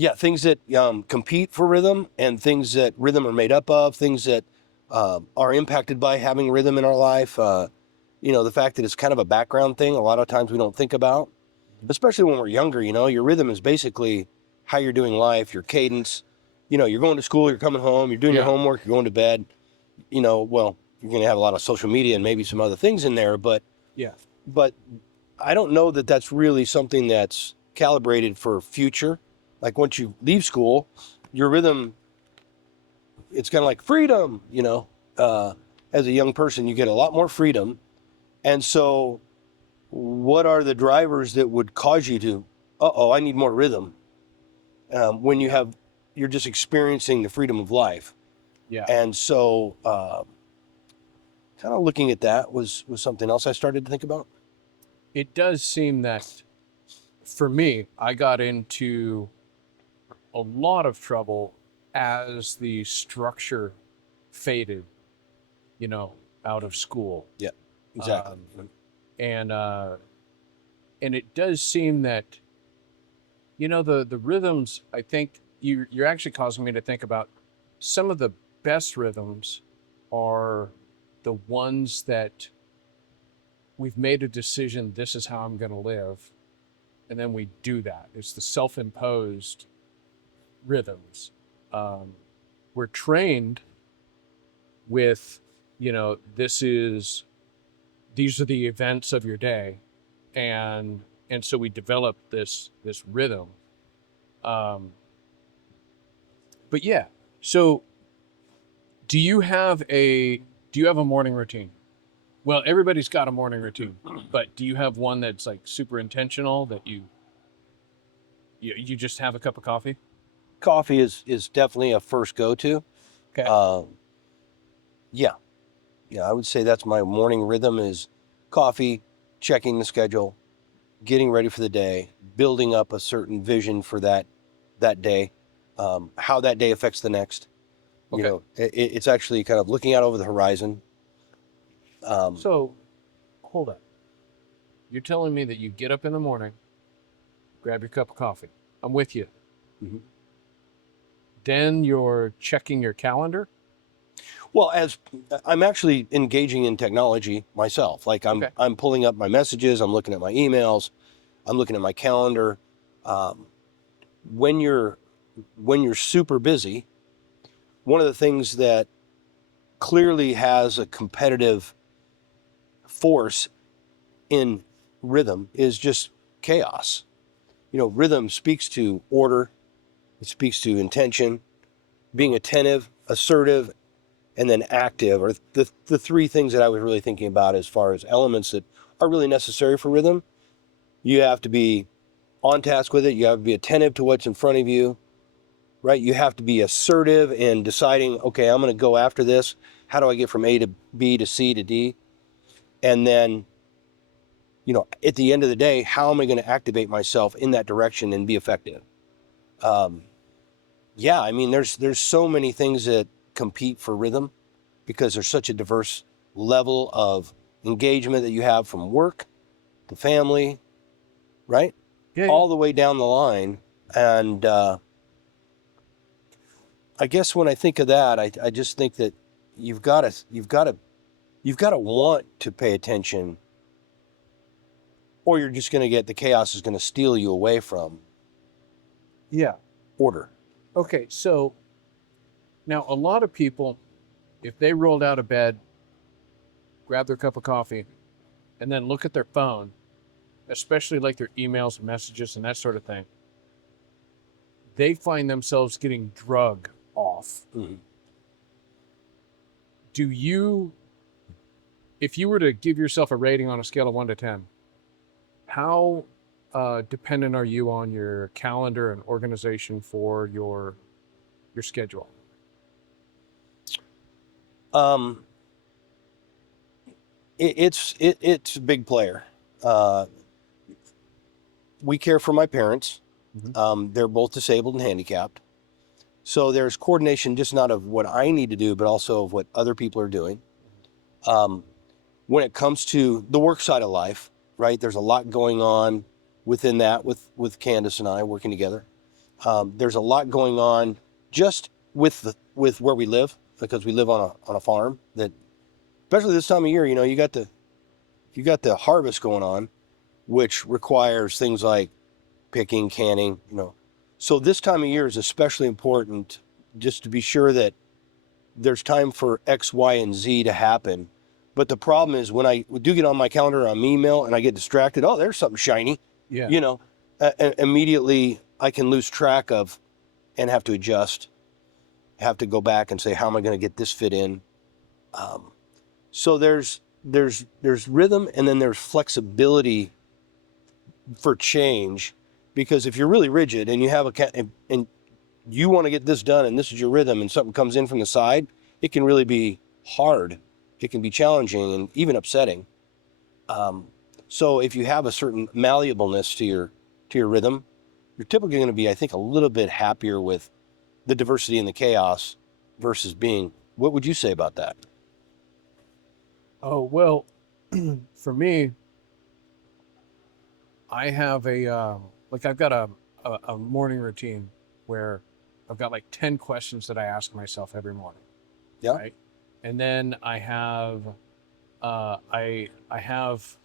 Yeah, things that compete for rhythm and things that rhythm are made up of, things that are impacted by having rhythm in our life. The fact that it's kind of a background thing, a lot of times we don't think about, especially when we're younger. Your rhythm is basically how you're doing life, your cadence. You're going to school, you're coming home, you're doing your homework, you're going to bed. Well, you're going to have a lot of social media and maybe some other things in there, but I don't know that that's really something that's calibrated for future. Like once you leave school, your rhythm, it's kind of like freedom, as a young person, you get a lot more freedom. And so what are the drivers that would cause you to, I need more rhythm? When you're just experiencing the freedom of life. Yeah. And so kind of looking at that was something else I started to think about. It does seem that for me, I got into a lot of trouble as the structure faded, out of school. Yeah, exactly. And it does seem that, the rhythms, I think you're actually causing me to think about some of the best rhythms are the ones that we've made a decision, this is how I'm going to live. And then we do that. It's the self-imposed rhythms. We're trained with, these are the events of your day. And so we develop this rhythm. But yeah, so do you have a morning routine? Well, everybody's got a morning routine, but do you have one that's like super intentional that you just have a cup of coffee? Coffee is definitely a first go-to. Okay. Yeah, I would say that's my morning rhythm is coffee, checking the schedule, getting ready for the day, building up a certain vision for that day, how that day affects the next. Okay. It's actually kind of looking out over the horizon. So, hold on. You're telling me that you get up in the morning, grab your cup of coffee. I'm with you. Mm-hmm. Then you're checking your calendar. Well, as I'm actually engaging in technology myself, like I'm pulling up my messages, I'm looking at my emails, I'm looking at my calendar. When you're super busy, one of the things that clearly has a competitive force in rhythm is just chaos. Rhythm speaks to order, it speaks to intention, being attentive, assertive, and then active are the three things that I was really thinking about as far as elements that are really necessary for rhythm. You have to be on task with it. You have to be attentive to what's in front of you, right? You have to be assertive in deciding, okay, I'm going to go after this. How do I get from A to B to C to D? And then, at the end of the day, how am I going to activate myself in that direction and be effective? There's so many things that compete for rhythm because there's such a diverse level of engagement that you have from work to family, right? All the way down the line. And I guess when I think of that, I just think that you've got to want to pay attention, or you're just going to get the chaos is going to steal you away from order. Okay, so now a lot of people, if they rolled out of bed, grab their cup of coffee, and then look at their phone, especially like their emails and messages and that sort of thing, they find themselves getting drug off. Mm-hmm. If you were to give yourself a rating on a scale of 1 to 10, how dependent are you on your calendar and organization for your schedule? It's a big player. We care for my parents. Mm-hmm. They're both disabled and handicapped. So there's coordination just not of what I need to do, but also of what other people are doing. When it comes to the work side of life, right, there's a lot going on within that with Candace and I working together. There's a lot going on just with where we live, because we live on a farm that, especially this time of year, you got the harvest going on, which requires things like picking, canning. So this time of year is especially important, just to be sure that there's time for X, Y, and Z to happen. But the problem is when I do get on my calendar on email and I get distracted, oh, there's something shiny, Yeah. Immediately I can lose track of and have to adjust, have to go back and say, how am I going to get this fit in? So there's rhythm, and then there's flexibility for change, because if you're really rigid and you have and you want to get this done and this is your rhythm, and something comes in from the side, it can really be hard. It can be challenging and even upsetting. So if you have a certain malleableness to your rhythm, you're typically going to be, I think, a little bit happier with the diversity and the chaos versus being. What would you say about that? Oh, well, for me, I have I've got a morning routine where I've got like 10 questions that I ask myself every morning. Yeah. Right. And then I have, I have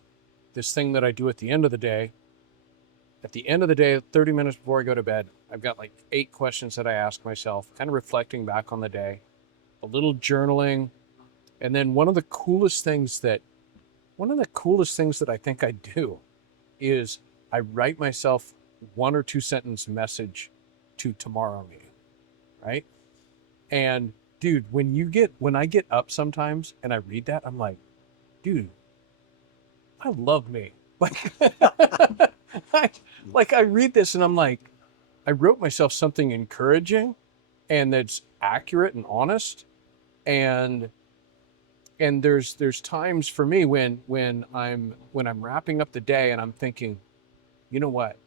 this thing that I do at the end of the day. At the end of the day, 30 minutes before I go to bed, I've got like 8 questions that I ask myself, kind of reflecting back on the day, a little journaling. And then one of the coolest things that I think I do is I write myself 1 or 2 sentence message to tomorrow me, right? And dude, when I get up sometimes and I read that, I'm like, dude, I love me. Like I read this and I'm like, I wrote myself something encouraging and that's accurate and honest. And there's times for me when I'm wrapping up the day and I'm thinking, you know what?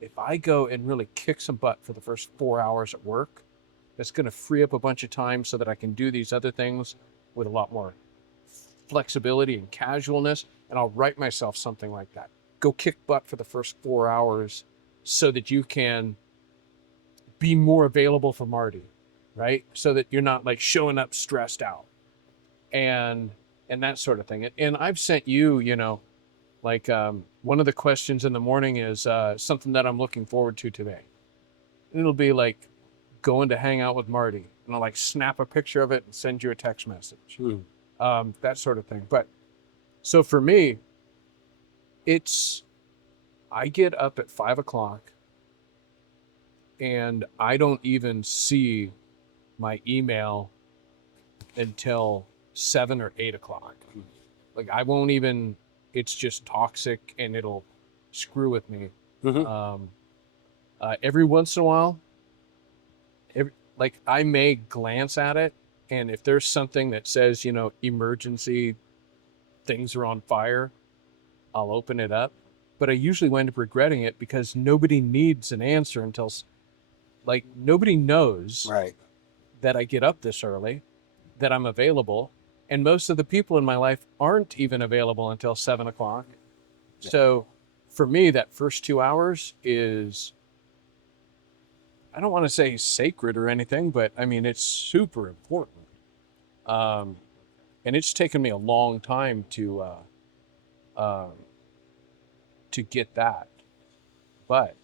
If I go and really kick some butt for the first 4 hours at work, that's going to free up a bunch of time so that I can do these other things with a lot more flexibility and casualness. And I'll write myself something like that. Go kick butt for the first 4 hours so that you can be more available for Marty, right? So that you're not like showing up stressed out and that sort of thing. And I've sent you, one of the questions in the morning is something that I'm looking forward to today. And it'll be like going to hang out with Marty, and I'll like snap a picture of it and send you a text message, that sort of thing. But so for me, I get up at 5 o'clock and I don't even see my email until 7 or 8 o'clock. Like I won't even, it's just toxic and it'll screw with me. Mm-hmm. Every once in a while, I may glance at it, and if there's something that says, emergency, things are on fire, I'll open it up. But I usually wind up regretting it because nobody needs an answer until, nobody knows Right. that I get up this early, that I'm available. And most of the people in my life aren't even available until 7 o'clock. Yeah. So for me, that first 2 hours is, I don't want to say sacred or anything, but I mean, it's super important. And it's taken me a long time to get that. But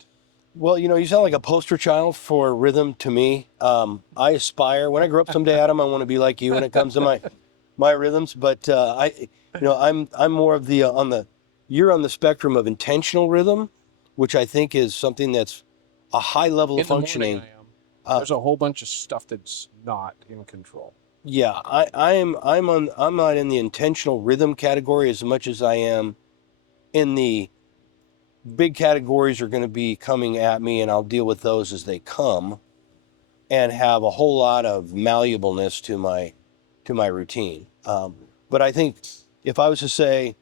Well, you sound like a poster child for rhythm to me. I aspire, when I grow up someday, Adam, I want to be like you when it comes to my rhythms. But I'm more of you're on the spectrum of intentional rhythm, which I think is something that's a high level of functioning. In the morning I am. There's a whole bunch of stuff that's not in control. Yeah, I'm not in the intentional rhythm category as much as I am in the big categories are going to be coming at me, and I'll deal with those as they come, and have a whole lot of malleableness to my routine. But I think if I was to say,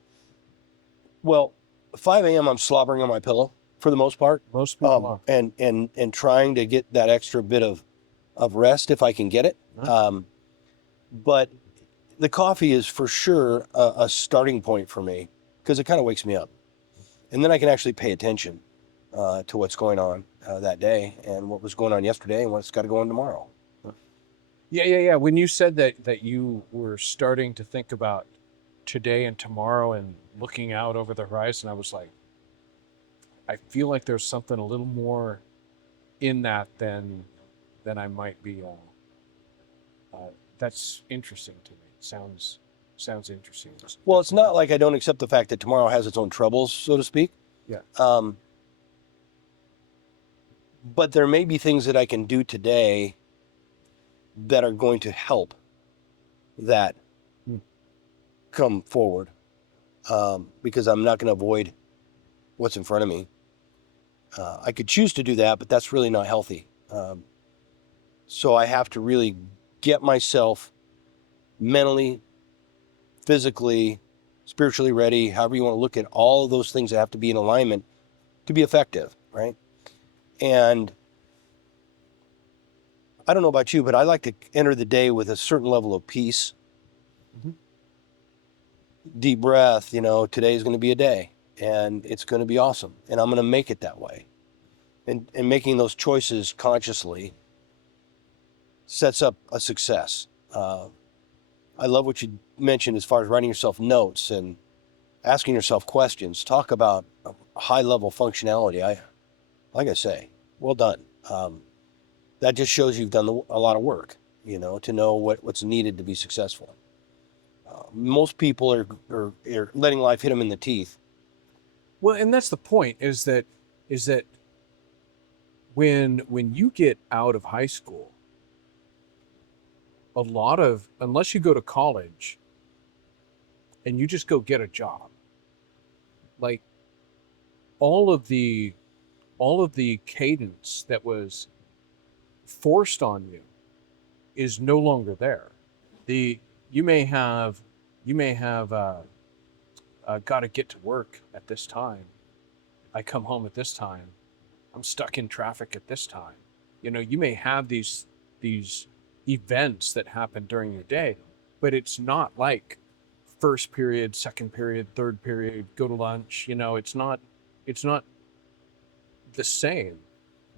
well, 5 a.m. I'm slobbering on my pillow for the most part. Most people are. And trying to get that extra bit of rest if I can get it. Right. But the coffee is for sure a starting point for me, because it kind of wakes me up. And then I can actually pay attention to what's going on. that day, and what was going on yesterday, and what's got to go on tomorrow. Yeah. When you said that you were starting to think about today and tomorrow and looking out over the horizon, I was like, I feel like there's something a little more in that than I might be. That's interesting to me. Sounds interesting. Well, it's not like I don't accept the fact that tomorrow has its own troubles, so to speak. Yeah. But there may be things that I can do today that are going to help that come forward, because I'm not going to avoid what's in front of me. I could choose to do that, but that's really not healthy. So I have to really get myself mentally, physically, spiritually ready, however you want to look at all of those things that have to be in alignment to be effective, right? And I don't know about you, but I like to enter the day with a certain level of peace. Mm-hmm. Deep breath, today's going to be a day, and it's going to be awesome, and I'm going to make it that way. And making those choices consciously sets up a success. I love what you mentioned as far as writing yourself notes and asking yourself questions. Talk about a high-level functionality. Like I say, well done. That just shows you've done a lot of work, to know what's needed to be successful. Most people are letting life hit them in the teeth. Well, and that's the point, is that when you get out of high school, unless you go to college and you just go get a job, like all of the cadence that was forced on you is no longer there. You may have got to get to work at this time. I come home at this time. I'm stuck in traffic at this time. You may have these events that happen during your day, but it's not like first period, second period, third period, go to lunch. It's not the same.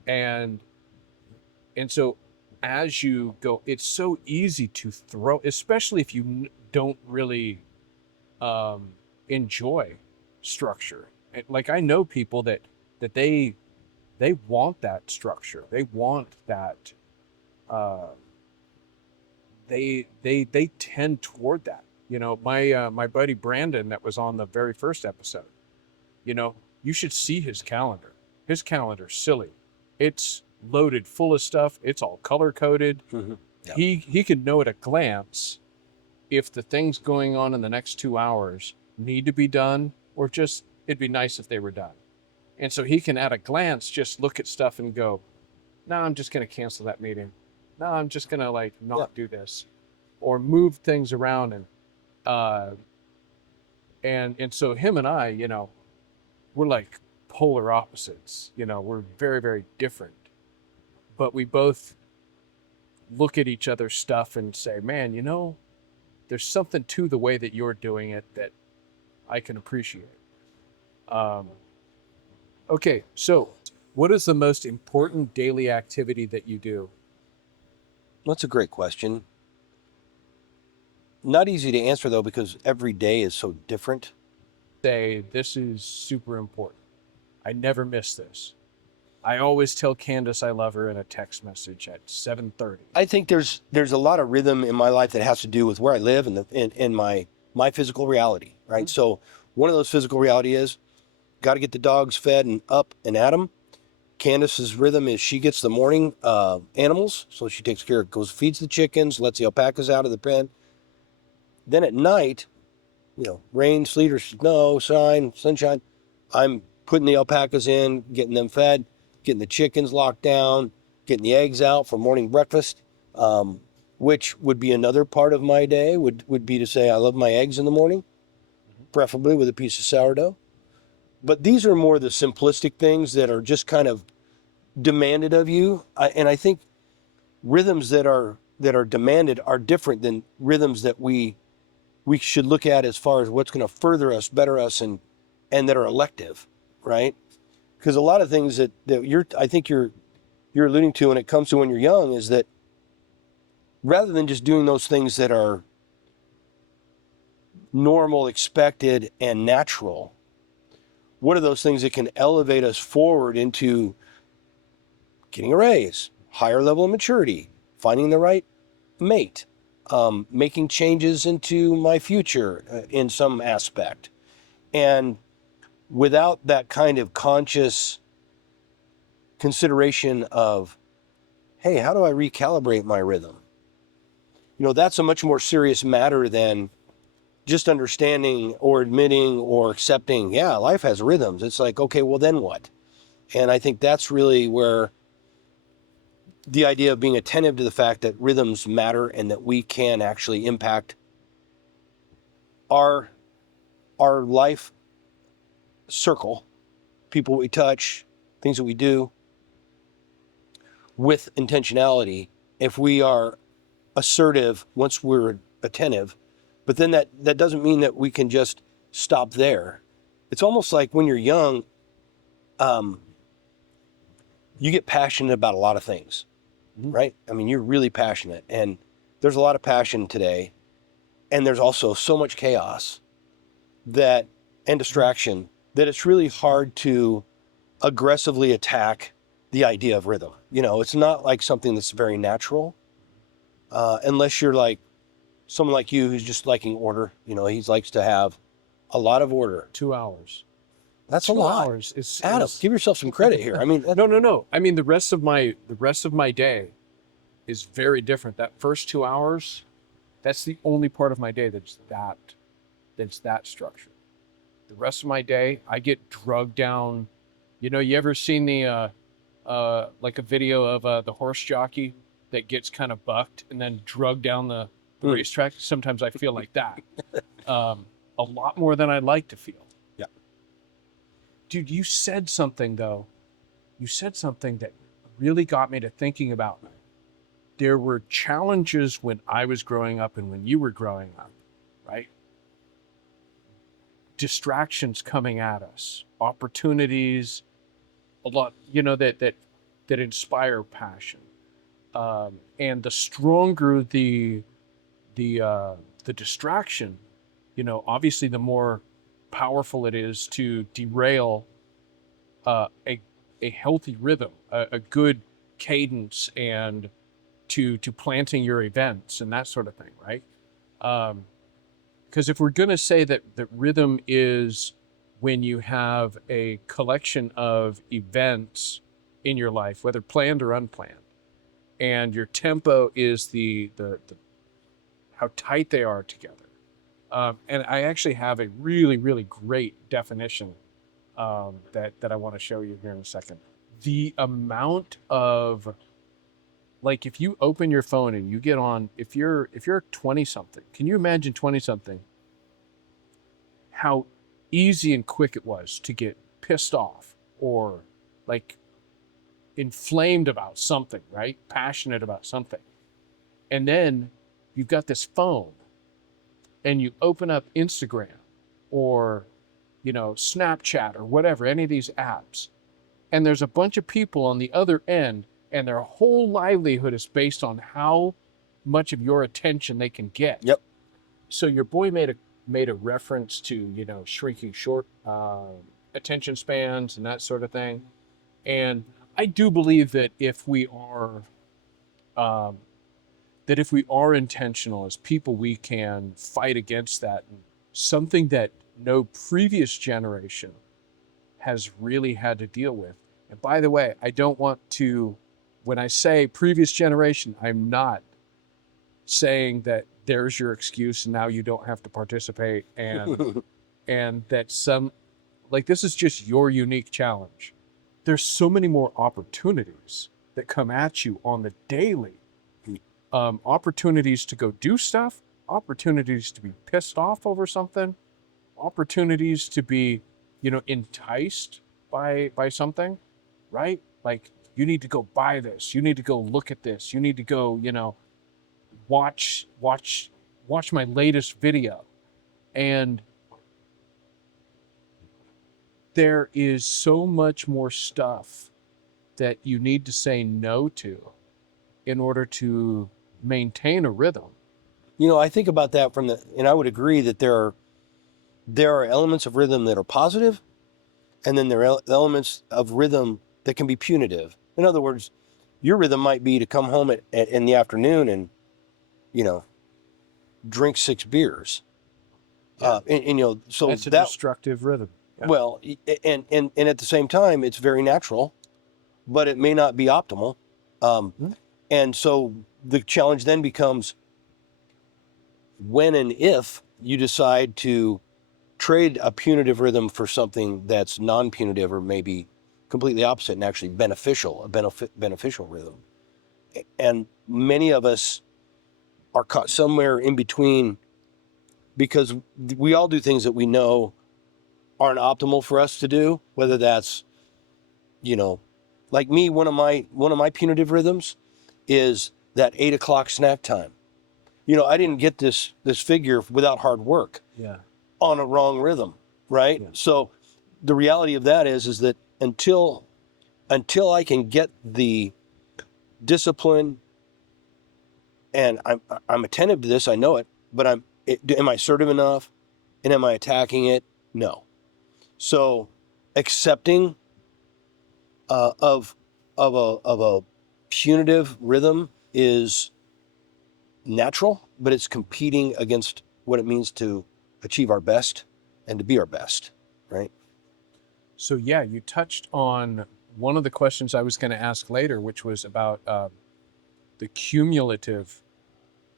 And so as you go, it's so easy to throw, especially if you don't really enjoy structure. Like, I know people that they want that structure. They want that. They tend toward that. My buddy Brandon, that was on the very first episode. You should see his calendar. His calendar's silly. It's loaded full of stuff. It's all color coded. Mm-hmm. Yep. He could know at a glance if the things going on in the next 2 hours need to be done, or just it'd be nice if they were done. And so he can at a glance just look at stuff and go, no, I'm just going to cancel that meeting. No, I'm just going to not do this, or move things around. And so him and I, we're like polar opposites. We're very, very different, but we both look at each other's stuff and say, man, there's something to the way that you're doing it that I can appreciate. Okay, so what is the most important daily activity that you do? That's a great question. Not easy to answer, though, because every day is so different. Say, this is super important. I never miss this. I always tell Candace I love her in a text message at 7:30. I think there's a lot of rhythm in my life that has to do with where I live and in my physical reality, right? Mm-hmm. So one of those physical reality is got to get the dogs fed and up and at them. Candace's rhythm is she gets the morning animals, so she takes care of, feeds the chickens, lets the alpacas out of the pen. Then at night, rain, sleet, or snow, sunshine, I'm putting the alpacas in, getting them fed, getting the chickens locked down, getting the eggs out for morning breakfast, which would be another part of my day, would be to say I love my eggs in the morning, preferably with a piece of sourdough. But these are more the simplistic things that are just kind of demanded of you. And I think rhythms that are demanded are different than rhythms that we should look at as far as what's going to further us, better us, and that are elective, right? Because a lot of things that I think you're alluding to when it comes to when you're young is that rather than just doing those things that are normal, expected, and natural, what are those things that can elevate us forward into getting a raise, higher level of maturity, finding the right mate, making changes into my future in some aspect. And without that kind of conscious consideration of, hey, how do I recalibrate my rhythm? That's a much more serious matter than just understanding or admitting or accepting, yeah, life has rhythms. It's like, okay, well, then what? And I think that's really where the idea of being attentive to the fact that rhythms matter and that we can actually impact our life circle, people we touch, things that we do with intentionality. If we are assertive once we're attentive, but then that doesn't mean that we can just stop there. It's almost like when you're young, you get passionate about a lot of things, right? I mean, you're really passionate, and there's a lot of passion today, and there's also so much chaos and distraction that it's really hard to aggressively attack the idea of rhythm. It's not like something that's very natural, unless you're like someone like you who's just liking order. He likes to have a lot of order. 2 hours. That's 2 a lot. hours is Adam, give yourself some credit here. I mean, no. I mean, the rest of my day is very different. That first 2 hours, that's the only part of my day that's that structured. The rest of my day, I get drugged down. You ever seen the like a video of the horse jockey that gets kind of bucked and then drugged down the racetrack? Sometimes I feel like that. A lot more than I'd like to feel. Yeah. Dude, you said something though. You said something that really got me to thinking about there were challenges when I was growing up and when you were growing up, right? Distractions coming at us, opportunities, a lot, that inspire passion. And the stronger the distraction, obviously the more powerful it is to derail a healthy rhythm, a good cadence, and to planting your events and that sort of thing, right? Because if we're going to say that rhythm is when you have a collection of events in your life, whether planned or unplanned, and your tempo is the how tight they are together. And I actually have a really, really great definition that I want to show you here in a second. The amount of, like, if you open your phone and you get on, if you're 20 something, can you imagine 20 something, how easy and quick it was to get pissed off or like inflamed about something, right? Passionate about something. And then you've got this phone and you open up Instagram or, Snapchat or whatever, any of these apps, and there's a bunch of people on the other end and their whole livelihood is based on how much of your attention they can get. Yep. So your boy made a reference to, shrinking short attention spans and that sort of thing. And I do believe that if we are intentional as people, we can fight against that. Something that no previous generation has really had to deal with. And by the way, I don't want to, when I say previous generation, I'm not saying that there's your excuse and now you don't have to participate and and that this is just your unique challenge. There's so many more opportunities that come at you on the daily. Opportunities to go do stuff, opportunities to be pissed off over something, opportunities to be, enticed by something, right? Like, you need to go buy this, you need to go look at this, you need to go, watch my latest video. And there is so much more stuff that you need to say no to in order to maintain a rhythm. I think about that and I would agree that there are elements of rhythm that are positive, and then there are elements of rhythm that can be punitive. In other words, your rhythm might be to come home in the afternoon and, drink 6 beers. Yeah. So That's a destructive rhythm. Yeah. well, and at the same time, it's very natural, but it may not be optimal. And so the challenge then becomes when and if you decide to trade a punitive rhythm for something that's non-punitive or maybe completely opposite and actually beneficial, beneficial rhythm. And many of us are caught somewhere in between because we all do things that we know aren't optimal for us to do, whether that's, like me, one of my punitive rhythms is that 8 o'clock snack time. I didn't get this figure without hard work. Yeah. On a wrong rhythm, right? Yeah. So the reality of that is that until I can get the discipline, and I'm attentive to this, I know it, but am I assertive enough, and am I attacking it? No. So accepting of a punitive rhythm is natural, but it's competing against what it means to achieve our best and to be our best, right? So yeah, you touched on one of the questions I was going to ask later, which was about the cumulative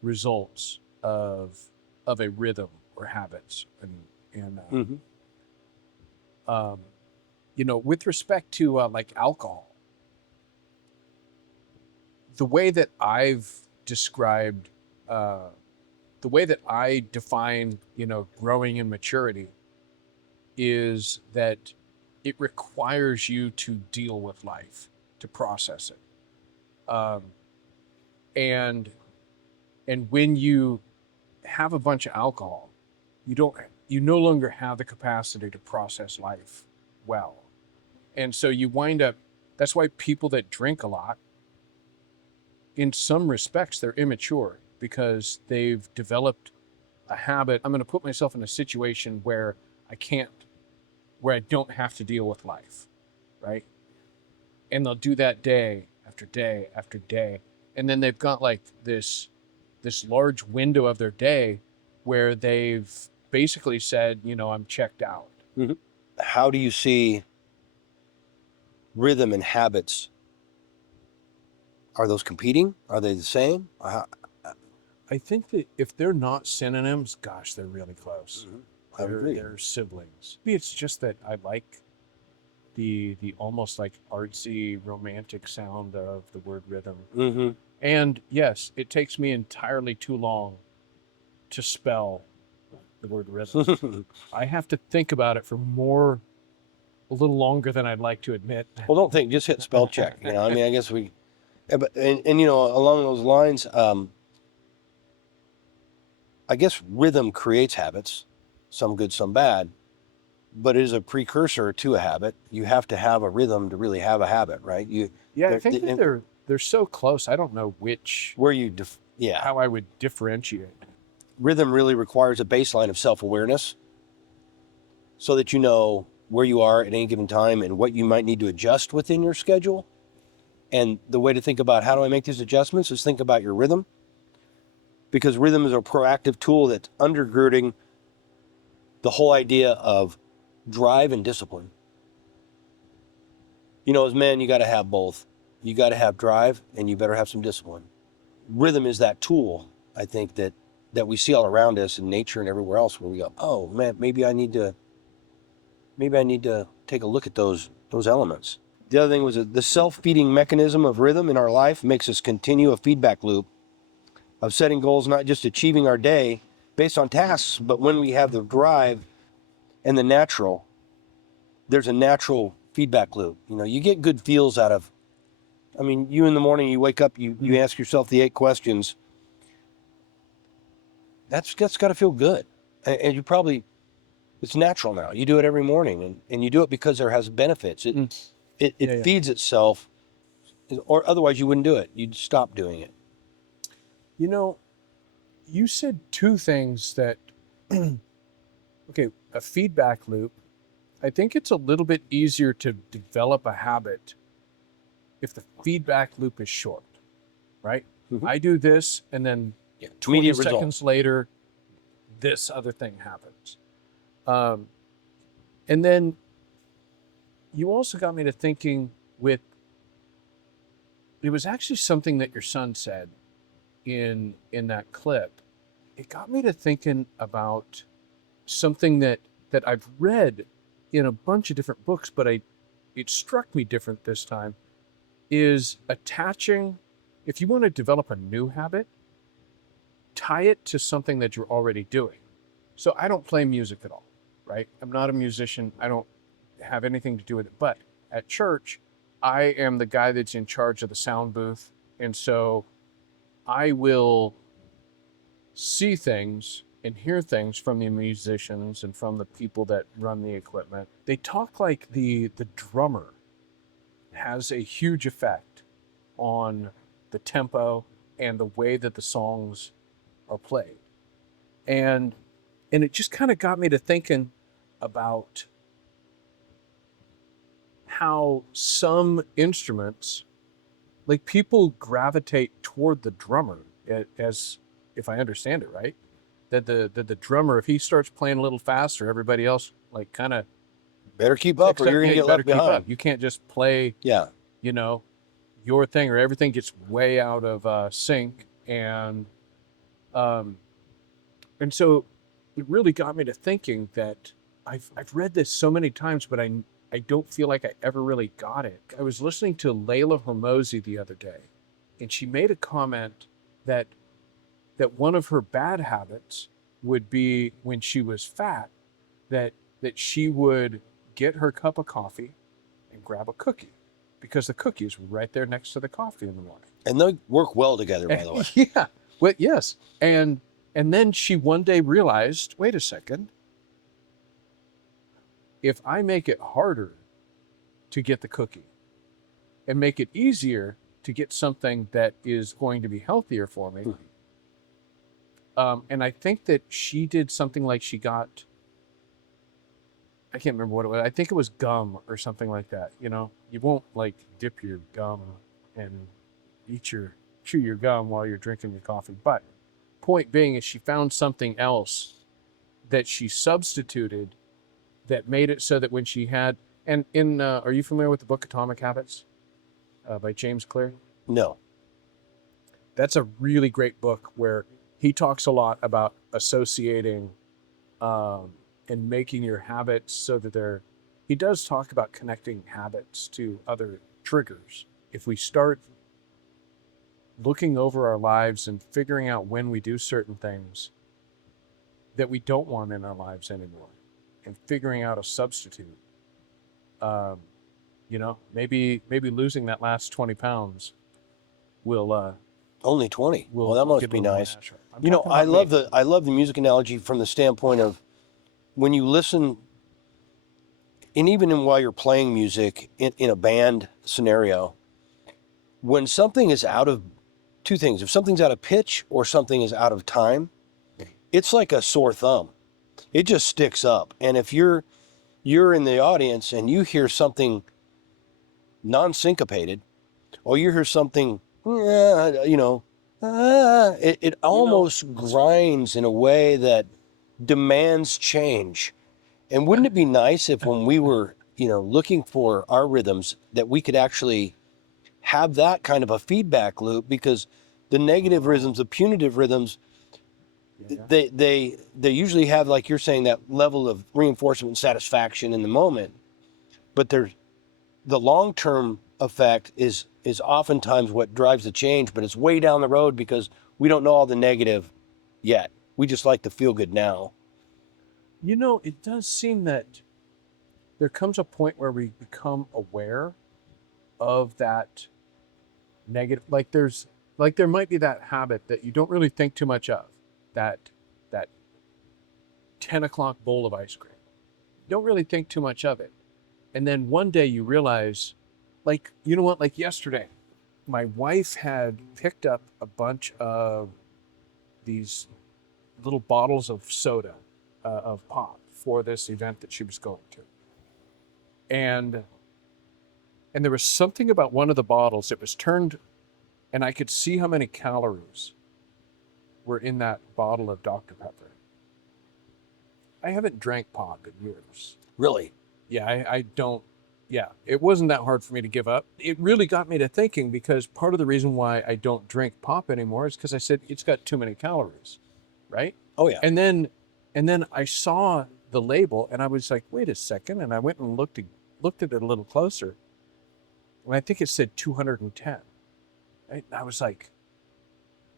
results of a rhythm or habits, and with respect to like alcohol, the way that I've described, the way that I define, growing in maturity is that it requires you to deal with life, to process it. And when you have a bunch of alcohol, you no longer have the capacity to process life well. And so you wind up, that's why people that drink a lot, in some respects, they're immature because they've developed a habit. I'm going to put myself in a situation where I don't have to deal with life, right? And they'll do that day after day after day. And then they've got like this large window of their day where they've basically said, I'm checked out. Mm-hmm. How do you see rhythm and habits? Are those competing? Are they the same? I think that if they're not synonyms, gosh, they're really close. Mm-hmm. I agree. They're siblings. Maybe it's just that I like the almost like artsy romantic sound of the word rhythm. Mm-hmm. And yes, it takes me entirely too long to spell the word rhythm. I have to think about it for a little longer than I'd like to admit. Well, don't think, just hit spell check. I mean, I guess and along those lines, I guess rhythm creates habits, some good, some bad, but it is a precursor to a habit. You have to have a rhythm to really have a habit, right? I think that they're so close. I don't know how I would differentiate. Rhythm really requires a baseline of self-awareness so that you know where you are at any given time and what you might need to adjust within your schedule. And the way to think about how do I make these adjustments is think about your rhythm, because rhythm is a proactive tool that's undergirding the whole idea of drive and discipline. As men, you got to have both. You got to have drive and you better have some discipline. Rhythm is that tool, I think, that we see all around us in nature and everywhere else, where we go, oh man, maybe I need to take a look at those elements. The other thing was the self-feeding mechanism of rhythm in our life makes us continue a feedback loop of setting goals, not just achieving our day based on tasks, but when we have the drive and there's a natural feedback loop. You get good feels out of, you in the morning, you wake up, you ask yourself the 8 questions. That's got to feel good. And you probably, It's natural now. You do it every morning, and you do it because there has benefits. It Yeah. feeds itself, or otherwise you wouldn't do it. You'd stop doing it. You know, you said two things that, okay, a feedback loop. I think it's a little bit easier to develop a habit if the feedback loop is short, right? Mhm. I do this, and then Yeah. 20 Immediate seconds results. later, this other thing happens. Um, and then you also got me to thinking with, it was actually something that your son said in that clip. It got me to thinking about something that I've read in a bunch of different books, but it struck me different this time, is attaching, if you want to develop a new habit, tie it to something that you're already doing. So I don't play music at all, right? I'm not a musician. I don't have anything to do with it. But at church, I am the guy that's in charge of the sound booth. And so I will see things and hear things from the musicians and from the people that run the equipment. They talk like the drummer has a huge effect on the tempo and the way that the songs are played. And it just kind of got me to thinking about how some instruments, like people gravitate toward the drummer, as if I understand it right, that the drummer, if he starts playing a little faster, everybody else like kind of Better keep up, or you're yeah, gonna you get better left keep behind. up. You can't just play, Yeah. you know, your thing, or everything gets way out of sync. Um, and so it really got me to thinking that I've read this so many times, but I don't feel like I ever really got it. I was listening to Layla Hormozy the other day, and she made a comment that one of her bad habits would be when she was fat, that she would get her cup of coffee and grab a cookie, because the cookie is right there next to the coffee in the morning. And they work well together, by the way. Yeah. Well, yes. And then she one day realized, wait a second, if I make it harder to get the cookie and make it easier to get something that is going to be healthier for me, and I think that she did something like she got, I can't remember what it was. I think it was gum or something like that. You know, you won't like dip your gum and chew your gum while you're drinking your coffee. But point being is she found something else that she substituted that made it so that when she had, and in are you familiar with the book Atomic Habits by James Clear? No. That's a really great book where he talks a lot about associating and making your habits so that they're, he does talk about connecting habits to other triggers. If we start looking over our lives and figuring out when we do certain things that we don't want in our lives anymore, and figuring out a substitute, you know, maybe losing that last 20 pounds will Only 20. will Well, that must get a be little more nice. natural. I'm You know, talking about me. I love the music analogy from the standpoint of when you listen, and even while you're playing music in a band scenario, when something is out of, two things, if something's out of pitch or something is out of time, it's like a sore thumb. It just sticks up. And if you're in the audience and you hear something non-syncopated, or you hear something, it almost grinds in a way that demands change. And wouldn't it be nice if when we were, looking for our rhythms, that we could actually have that kind of a feedback loop? Because the negative rhythms, the punitive rhythms, they usually have, like you're saying, that level of reinforcement and satisfaction in the moment, but there's the long-term effect is oftentimes what drives the change, but it's way down the road because we don't know all the negative yet. We just like to feel good now. You know, it does seem that there comes a point where we become aware of that negative, like there might be that habit that you don't really think too much of, that 10 o'clock bowl of ice cream. don't really think too much of it. And then one day you realize, like, you know what, like yesterday, my wife had picked up a bunch of these little bottles of soda, of pop, for this event that she was going to. And there was something about one of the bottles. It was turned, and I could see how many calories were in that bottle of Dr. Pepper. I haven't drank pop in years. Really? Yeah, I don't. Yeah, it wasn't that hard for me to give up. It really got me to thinking, because part of the reason why I don't drink pop anymore is because I said it's got too many calories, right? Oh yeah. And then I saw the label and I was like, wait a second, and I went and looked at it a little closer, and I think it said 210. Right? And I was like,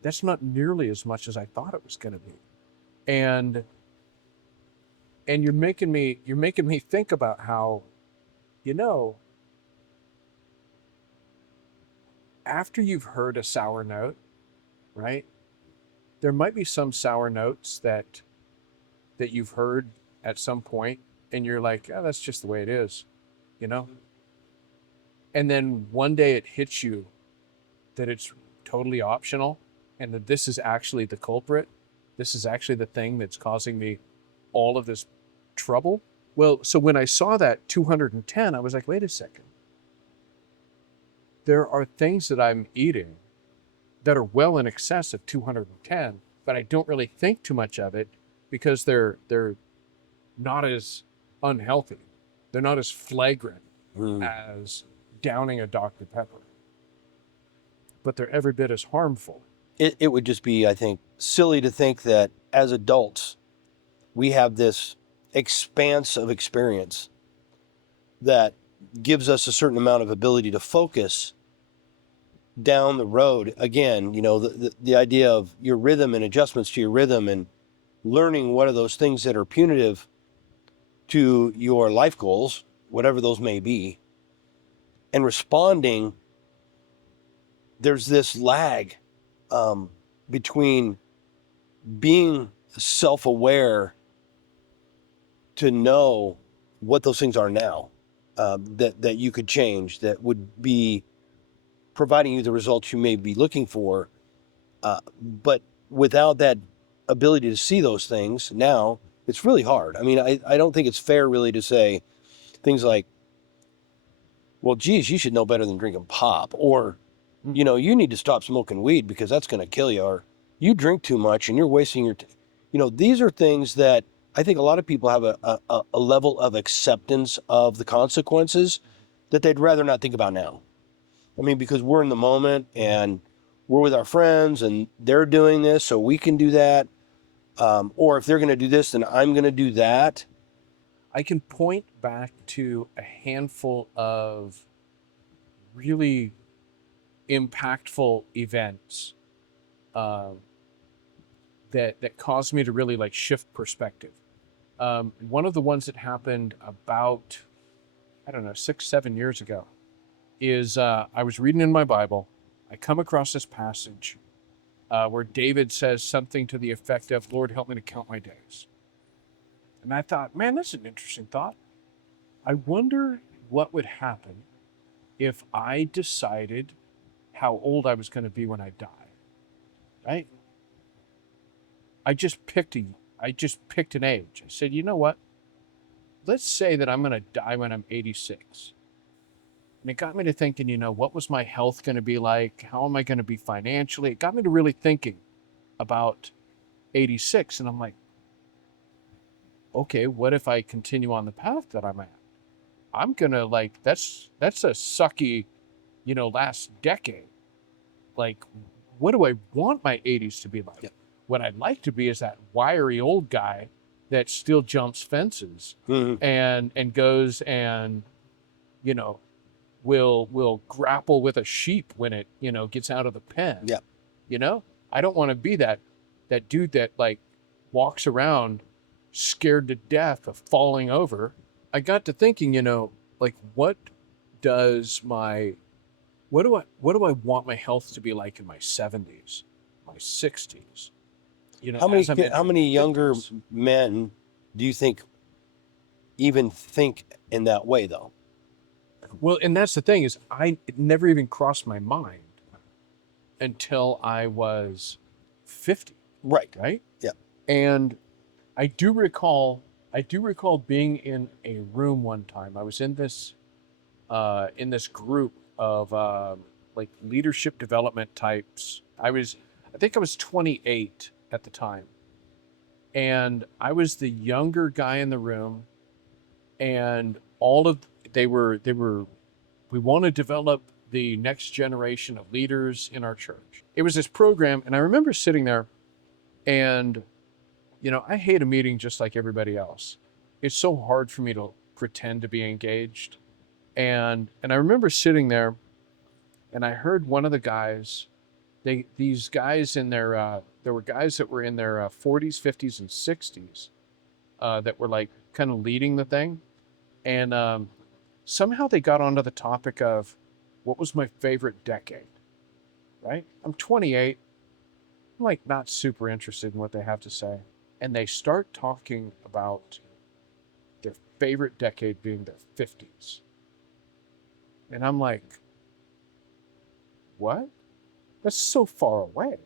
that's not nearly as much as I thought it was going to be. And you're making me think about how, you know, after you've heard a sour note, right? There might be some sour notes that you've heard at some point, and you're like, oh, that's just the way it is, you know? And then one day it hits you that it's totally optional, and that this is actually the culprit. This is actually the thing that's causing me all of this trouble. Well, so when I saw that 210, I was like, wait a second. There are things that I'm eating that are well in excess of 210, but I don't really think too much of it because they're not as unhealthy. They're not as flagrant as downing a Dr. Pepper, but they're every bit as harmful. It would just be, I think, silly to think that as adults, we have this expanse of experience that gives us a certain amount of ability to focus down the road. Again, you know, the idea of your rhythm and adjustments to your rhythm and learning what are those things that are punitive to your life goals, whatever those may be, and responding. There's this lag between being self-aware to know what those things are now, that you could change, that would be providing you the results you may be looking for. But without that ability to see those things now, it's really hard. I mean, I don't think it's fair really to say things like, well, geez, you should know better than drinking pop, or, you know, you need to stop smoking weed because that's going to kill you, or you drink too much and you're wasting your you know, these are things that I think a lot of people have a level of acceptance of the consequences that they'd rather not think about now. I mean, because we're in the moment and we're with our friends and they're doing this, so we can do that. Or if they're going to do this, then I'm going to do that. I can point back to a handful of really impactful events that caused me to really like shift perspective. One of the ones that happened about, I don't know, 6-7 years ago is I was reading in my Bible. I come across this passage where David says something to the effect of, Lord, help me to count my days. And I thought, man, that's an interesting thought. I wonder what would happen if I decided how old I was going to be when I die, right? I just picked an age. I said, you know what? Let's say that I'm going to die when I'm 86. And it got me to thinking, you know, what was my health going to be like? How am I going to be financially? It got me to really thinking about 86. And I'm like, okay, what if I continue on the path that I'm at? I'm going to like, that's a sucky, you know, last decade. Like, what do I want my 80s to be like? Yep. What I'd like to be is that wiry old guy that still jumps fences and goes and, you know, will grapple with a sheep when it, you know, gets out of the pen. Yeah. You know, I don't want to be that dude that like walks around scared to death of falling over. I got to thinking, you know, like what do I want my health to be like in my 70s, my 60s? You know, How many younger men do you think even think in that way, though. Well, and that's the thing is, it never even crossed my mind until I was 50, Right. right? Yeah. And I do recall being in a room one time. I was in this group of like leadership development types. I think I was 28 at the time, and I was the younger guy in the room, and they were we want to develop the next generation of leaders in our church. It was this program, and I remember sitting there, and I hate a meeting just like everybody else. It's so hard for me to pretend to be engaged. And I remember sitting there, and I heard one of the guys, these guys in their there were guys that were in their 40s, 50s, and 60s that were like kind of leading the thing. And somehow they got onto the topic of what was my favorite decade, right? I'm 28. I'm like not super interested in what they have to say. And they start talking about their favorite decade being their 50s. And I'm like, what? That's so far away,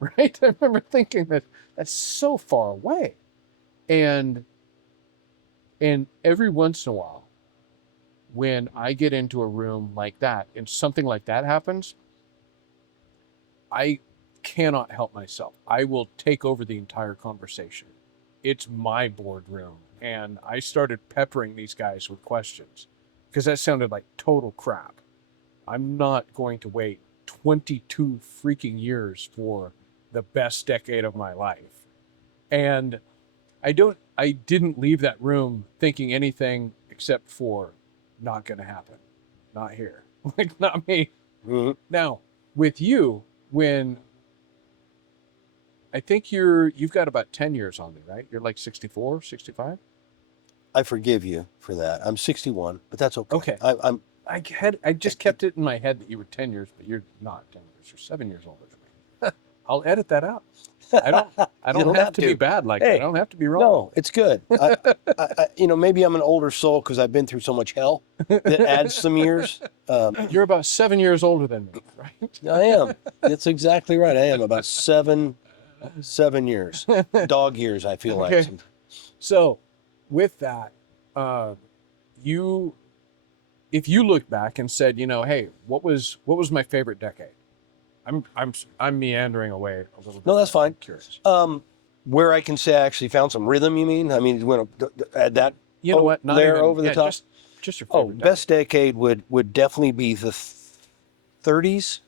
right? I remember thinking that's so far away. And every once in a while, when I get into a room like that and something like that happens, I cannot help myself. I will take over the entire conversation. It's my boardroom. And I started peppering these guys with questions because that sounded like total crap. I'm not going to wait 22 freaking years for the best decade of my life. And I didn't leave that room thinking anything except for not going to happen. Not here. Like, not me. Mm-hmm. Now, with you, when I think you've got about 10 years on me, right? You're like 64, 65? I forgive you for that. I'm 61, but that's okay. Okay. I'm I just kept it in my head that you were 10 years, but you're not 10 years. You're 7 years older than me. I'll edit that out. I don't have to be bad like that. I don't have to be wrong. No, it's good. Maybe I'm an older soul because I've been through so much hell that adds some years. You're about 7 years older than me, right? I am. That's exactly right. I am about seven years. Dog years, I feel like. Okay. So, with that, if you look back and said, hey, what was my favorite decade? I'm meandering away a little bit. No, that's fine. I'm curious. Where I can say I actually found some rhythm, you mean? I mean, you want to add that You know what? Not layer even, over the top? Just your favorite decade. Best decade would definitely be the 30s.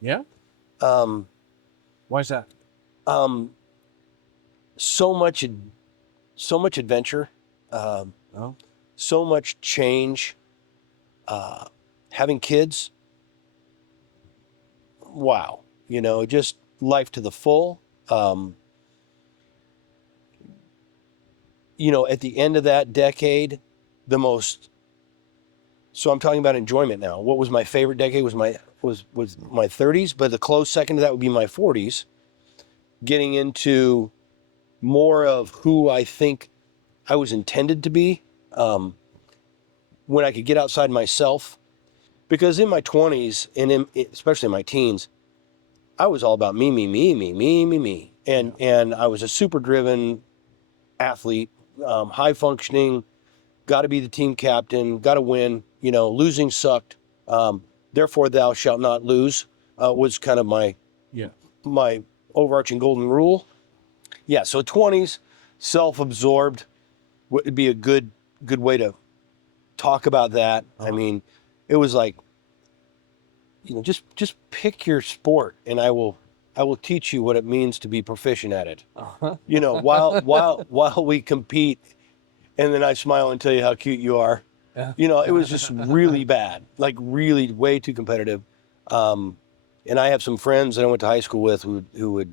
Yeah? Why is that? So much adventure, so much change, having kids. Wow. Just life to the full. At the end of that decade, so I'm talking about enjoyment now. What was my favorite decade was my 30s, but the close second to that would be my 40s. Getting into more of who I think I was intended to be, when I could get outside myself. Because in my 20s and especially in my teens, I was all about me. And I was a super driven athlete, high functioning, got to be the team captain, got to win, losing sucked. Therefore thou shalt not lose, was kind of my overarching golden rule. Yeah. So 20s, self-absorbed would be a good way to talk about that. I mean, it was like, just pick your sport and I will teach you what it means to be proficient at it. While we compete, and then I smile and tell you how cute you are. Yeah. It was just really bad, like really way too competitive. And I have some friends that I went to high school with who would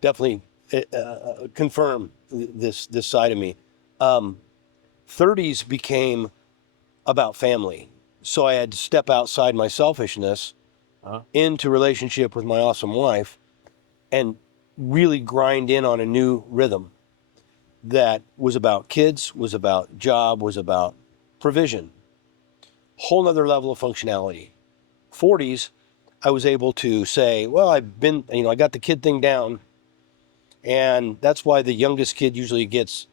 definitely confirm this side of me. 30s became about family. So I had to step outside my selfishness into relationship with my awesome wife and really grind in on a new rhythm. that was about kids, was about job, was about provision. Whole nother level of functionality. 40s, I was able to say, well, I got the kid thing down. And that's why the youngest kid usually gets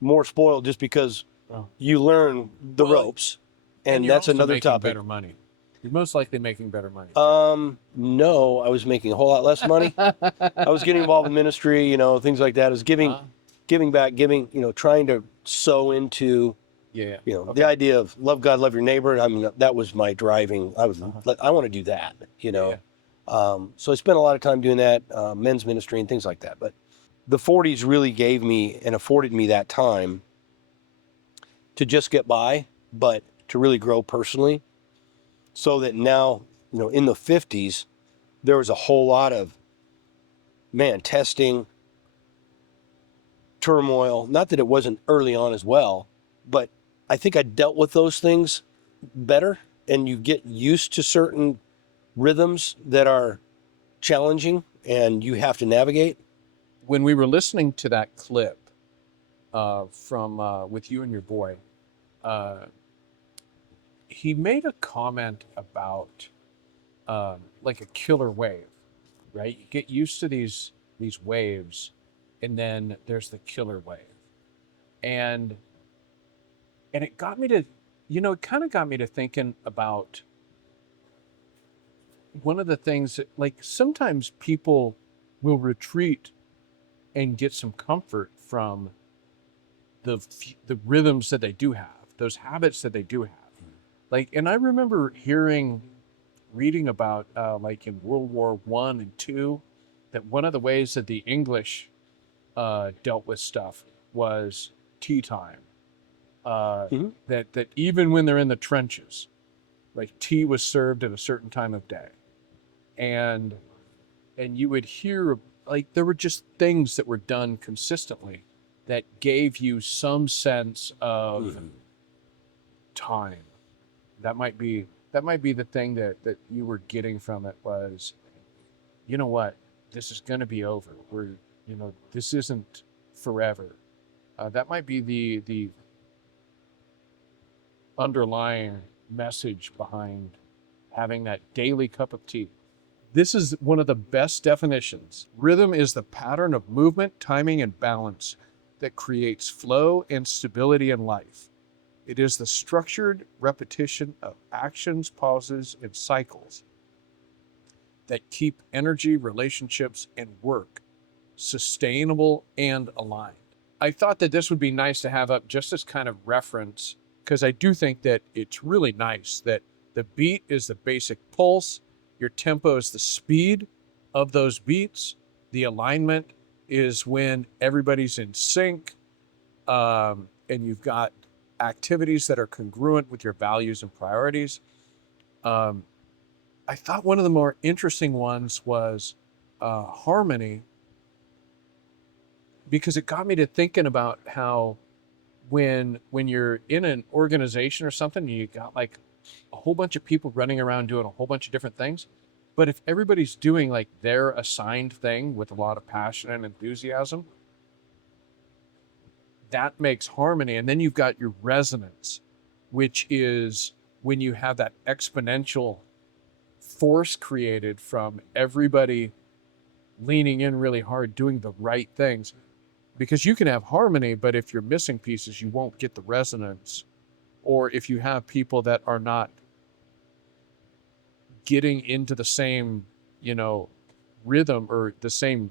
more spoiled, just because Oh. you learn the Well, ropes. And you're that's also another making topic. better money. You're most likely making better money. No, I was making a whole lot less money. I was getting involved in ministry, things like that. I was giving back, trying to sow into, Yeah. the idea of love God, love your neighbor. I mean, that was my driving. I want to do that, Yeah. So I spent a lot of time doing that, men's ministry and things like that. But the 40s really gave me and afforded me that time to just get by, but to really grow personally. So that now, in the 50s, there was a whole lot of, testing, turmoil. Not that it wasn't early on as well, but I think I dealt with those things better, and you get used to certain rhythms that are challenging and you have to navigate. When we were listening to that clip from with you and your boy, uh, he made a comment about like a killer wave, right? You get used to these waves, and then there's the killer wave, and it got me to, it kind of got me to thinking about one of the things that, like, sometimes people will retreat and get some comfort from the rhythms that they do have, those habits that they do have. Like, and I remember reading about like in World War One and Two, that one of the ways that the English dealt with stuff was tea time. That even when they're in the trenches, like, tea was served at a certain time of day, and you would hear, like, there were just things that were done consistently that gave you some sense of time. That might be the thing that you were getting from it, was, you know what, this is going to be over. This isn't forever. That might be the underlying message behind having that daily cup of tea. This is one of the best definitions. Rhythm is the pattern of movement, timing, and balance that creates flow and stability in life. It is the structured repetition of actions, pauses, and cycles that keep energy, relationships, and work sustainable and aligned. I thought that this would be nice to have up just as kind of reference, because I do think that it's really nice that the beat is the basic pulse, your tempo is the speed of those beats, the alignment is when everybody's in sync, and you've got activities that are congruent with your values and priorities. I thought one of the more interesting ones was harmony, because it got me to thinking about how when you're in an organization or something, you got like a whole bunch of people running around doing a whole bunch of different things. But if everybody's doing like their assigned thing with a lot of passion and enthusiasm, that makes harmony. And then you've got your resonance, which is when you have that exponential force created from everybody leaning in really hard, doing the right things. Because you can have harmony, but if you're missing pieces, you won't get the resonance. Or if you have people that are not getting into the same, rhythm, or the same,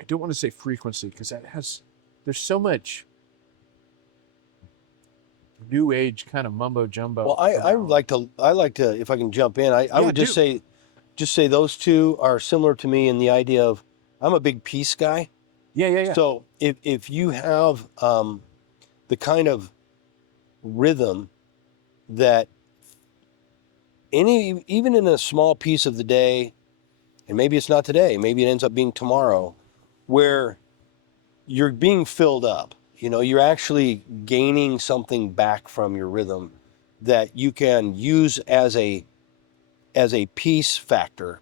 I don't want to say frequency, because there's so much new age kind of mumbo jumbo. Well, I like to, if I can jump in, I would just say those two are similar to me in the idea of, I'm a big peace guy. Yeah. So if you have the kind of rhythm that even in a small piece of the day, and maybe it's not today, maybe it ends up being tomorrow, where you're being filled up, you're actually gaining something back from your rhythm that you can use as a peace factor,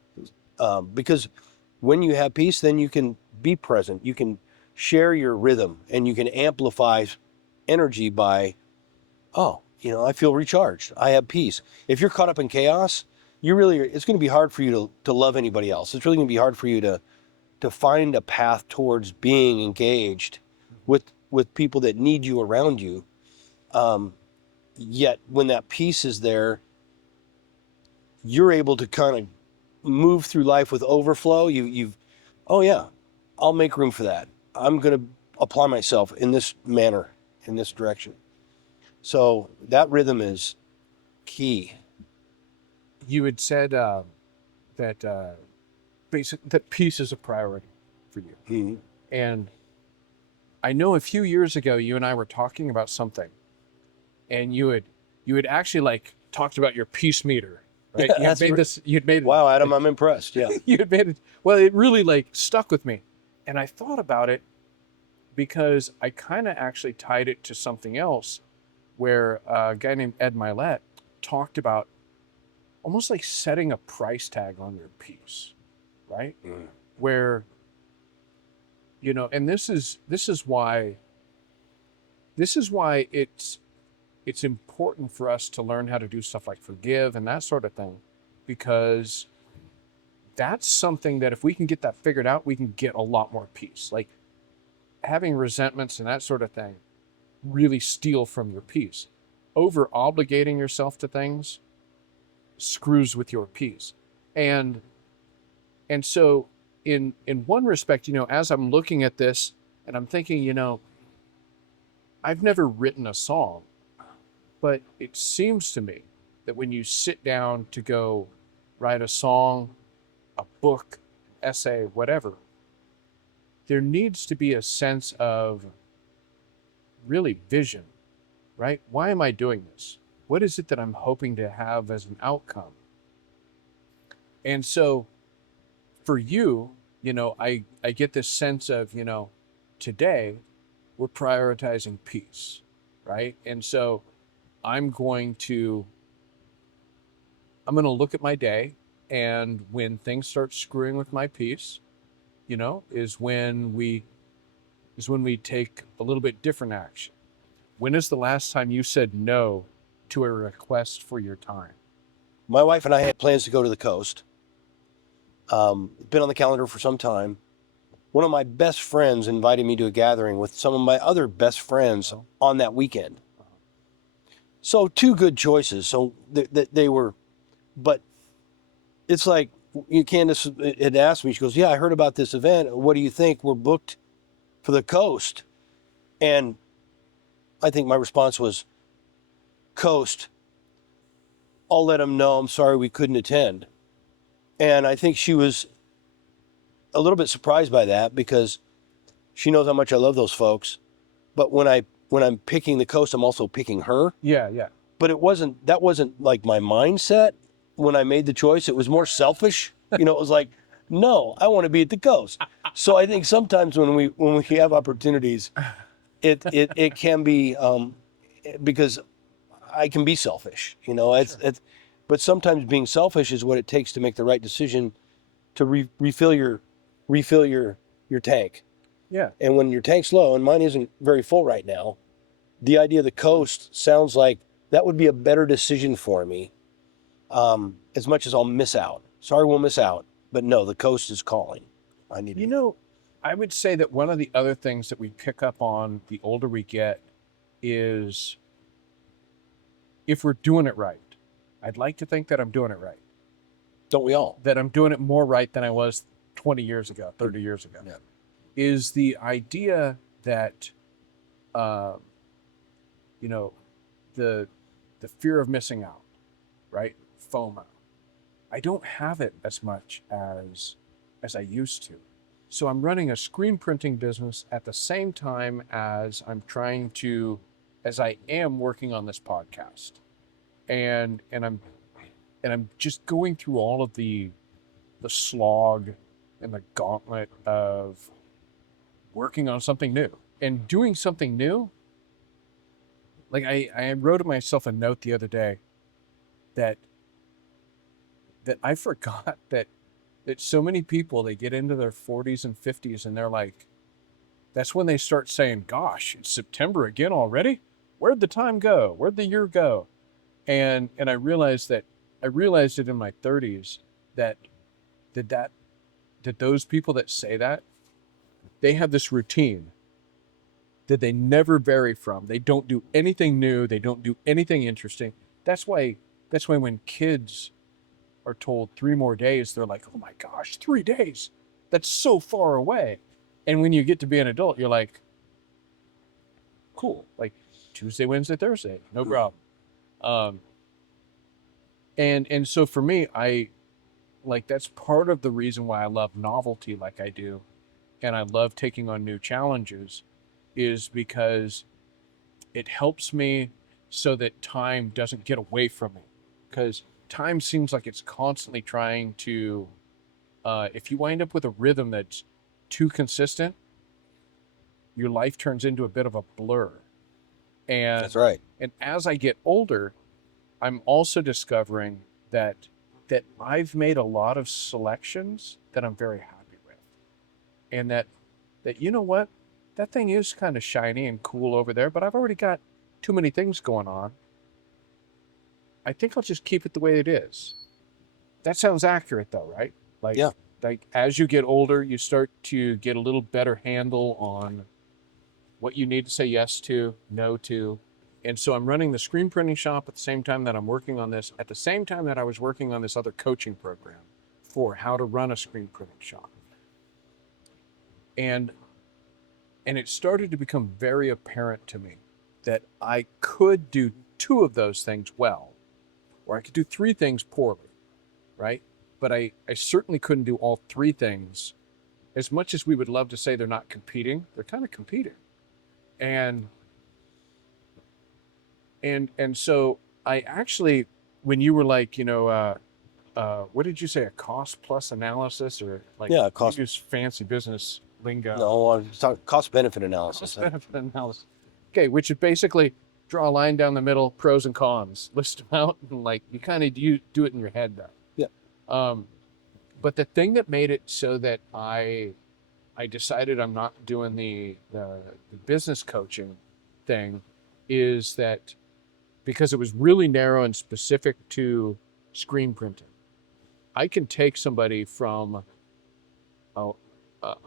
because when you have peace, then you can be present, you can share your rhythm, and you can amplify energy by, oh, I feel recharged. I have peace. If you're caught up in chaos, it's going to be hard for you to love anybody else. It's really going to be hard for you to find a path towards being engaged with people that need you around you. Yet when that peace is there, you're able to kind of move through life with overflow. Oh yeah, I'll make room for that. I'm going to apply myself in this manner, in this direction. So that rhythm is key. You had said that that peace is a priority for you. Mm-hmm. And I know a few years ago, you and I were talking about something, and you had actually like talked about your peace meter, right? Yeah, You'd made wow, Adam, I'm impressed. Yeah. you had made it. Well, it really like stuck with me, and I thought about it because I kind of actually tied it to something else, where a guy named Ed Milet talked about almost like setting a price tag on your peace, right? Where, and this is why it's important for us to learn how to do stuff like forgive and that sort of thing, because that's something that if we can get that figured out, we can get a lot more peace. Like having resentments and that sort of thing really steal from your peace. Over obligating yourself to things screws with your peace. And so in one respect, as I'm looking at this and I'm thinking, I've never written a song, but it seems to me that when you sit down to go write a song, a book, essay, whatever, there needs to be a sense of really vision, right? Why am I doing this? What is it that I'm hoping to have as an outcome? And so for you, I get this sense of, today we're prioritizing peace, right? And so I'm going to look at my day, and when things start screwing with my peace, is when we take a little bit different action. When is the last time you said no to a request for your time? My wife and I had plans to go to the coast. Been on the calendar for some time. One of my best friends invited me to a gathering with some of my other best friends on that weekend. So two good choices. So they were, but it's like Candace had asked me, she goes, yeah, I heard about this event. What do you think? We're booked for the coast. And I think my response was, coast, I'll let them know I'm sorry we couldn't attend. And I think she was a little bit surprised by that, because she knows how much I love those folks. But when I'm picking the coast, I'm also picking her. Yeah. But that wasn't like my mindset when I made the choice. It was more selfish. It was like, no, I want to be at the coast. So I think sometimes when we have opportunities, it can be because I can be selfish. But sometimes being selfish is what it takes to make the right decision to refill your tank. Yeah. And when your tank's low, and mine isn't very full right now, the idea of the coast sounds like that would be a better decision for me. As much as I'll miss out. Sorry, we'll miss out. But no, the coast is calling. I would say that one of the other things that we pick up on the older we get is if we're doing it right. I'd like to think that I'm doing it right. Don't we all? That I'm doing it more right than I was 20 years ago, 30 years ago. Yeah. Is the idea that, the fear of missing out, right? FOMO. I don't have it as much as I used to. So I'm running a screen printing business at the same time as as I am working on this podcast. And I'm just going through all of the slog and the gauntlet of working on something new and doing something new. Like I wrote myself a note the other day that I forgot that so many people, they get into their 40s and 50s and they're like, that's when they start saying, gosh, it's September again already? Where'd the time go? Where'd the year go? And I realized it in my 30s that that that that those people that say that, they have this routine that they never vary from. They don't do anything new, they don't do anything interesting. That's why when kids are told 3 more days, they're like, oh my gosh, 3 days. That's so far away. And when you get to be an adult, you're like, cool. Like Tuesday, Wednesday, Thursday, no problem. Um, and so for me, I like that's part of the reason why I love novelty like I do, and I love taking on new challenges, is because it helps me so that time doesn't get away from me. Because time seems like it's constantly trying to, if you wind up with a rhythm that's too consistent, your life turns into a bit of a blur. And That's right. and as I get older, I'm also discovering that I've made a lot of selections that I'm very happy with. And that you know what? That thing is kind of shiny and cool over there, but I've already got too many things going on. I think I'll just keep it the way it is. That sounds accurate though, right? Like Yeah. like as you get older, you start to get a little better handle on what you need to say yes to, no to. And so I'm running the screen printing shop at the same time that I'm working on this, at the same time that I was working on this other coaching program for how to run a screen printing shop. And it started to become very apparent to me that I could do 2 of those things well, or I could do 3 things poorly, right? But I certainly couldn't do all 3 things. As much as we would love to say they're not competing, they're kind of competing. And so I actually, when you were like, what did you say, a cost plus analysis, or like, Yeah, cost. you use fancy business lingo? No, I'm talking cost benefit analysis. Cost benefit analysis. Okay, which is basically draw a line down the middle, pros and cons, list them out, and like you kind of do it in your head though. Yeah. But the thing that made it so that I decided I'm not doing the business coaching thing is that because it was really narrow and specific to screen printing. I can take somebody from a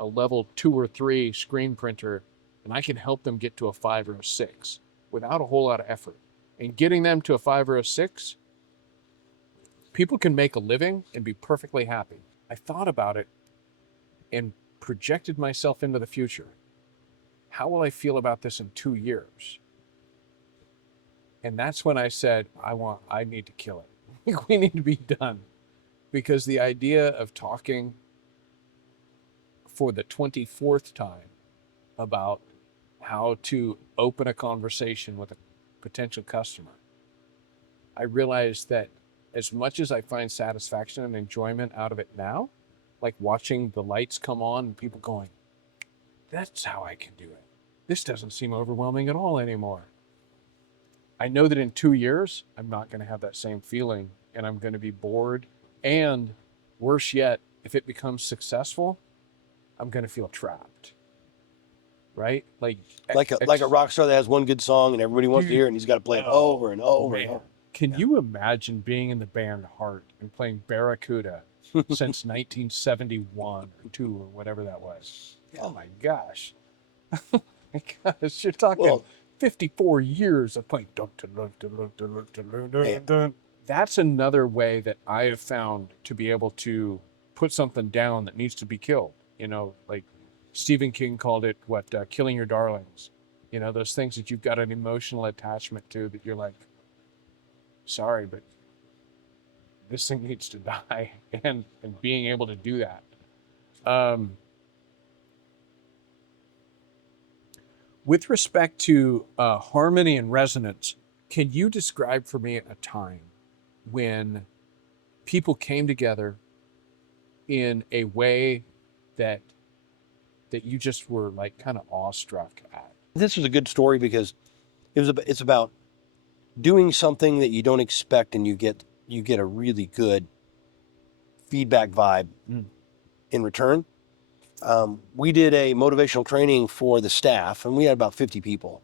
level 2 or 3 screen printer, and I can help them get to a 5 or a 6 without a whole lot of effort. And getting them to a 5 or a 6, people can make a living and be perfectly happy. I thought about it and projected myself into the future. How will I feel about this in 2 years? And that's when I said, I need to kill it. We need to be done. Because the idea of talking for the 24th time about how to open a conversation with a potential customer, I realized that as much as I find satisfaction and enjoyment out of it now, like watching the lights come on and people going, that's how I can do it. This doesn't seem overwhelming at all anymore. I know that in 2 years, I'm not going to have that same feeling, and I'm going to be bored. And worse yet, if it becomes successful, I'm going to feel trapped. Right? Like a rock star that has one good song and everybody wants to hear it, and he's got to play it over and over and over. Can you imagine being in the band Heart and playing Barracuda since 1971 or 2 or whatever that was? Oh my gosh. Oh my gosh, you're talking 54 years of playing. That's another way that I have found to be able to put something down that needs to be killed. Like Stephen King called it, killing your darlings. Those things that you've got an emotional attachment to that you're like, sorry, but this thing needs to die. And being able to do that. With respect to harmony and resonance, can you describe for me a time when people came together in a way that you just were like kind of awestruck at? This was a good story because it's about doing something that you don't expect, and you get a really good feedback vibe in return. we did a motivational training for the staff, and we had about 50 people.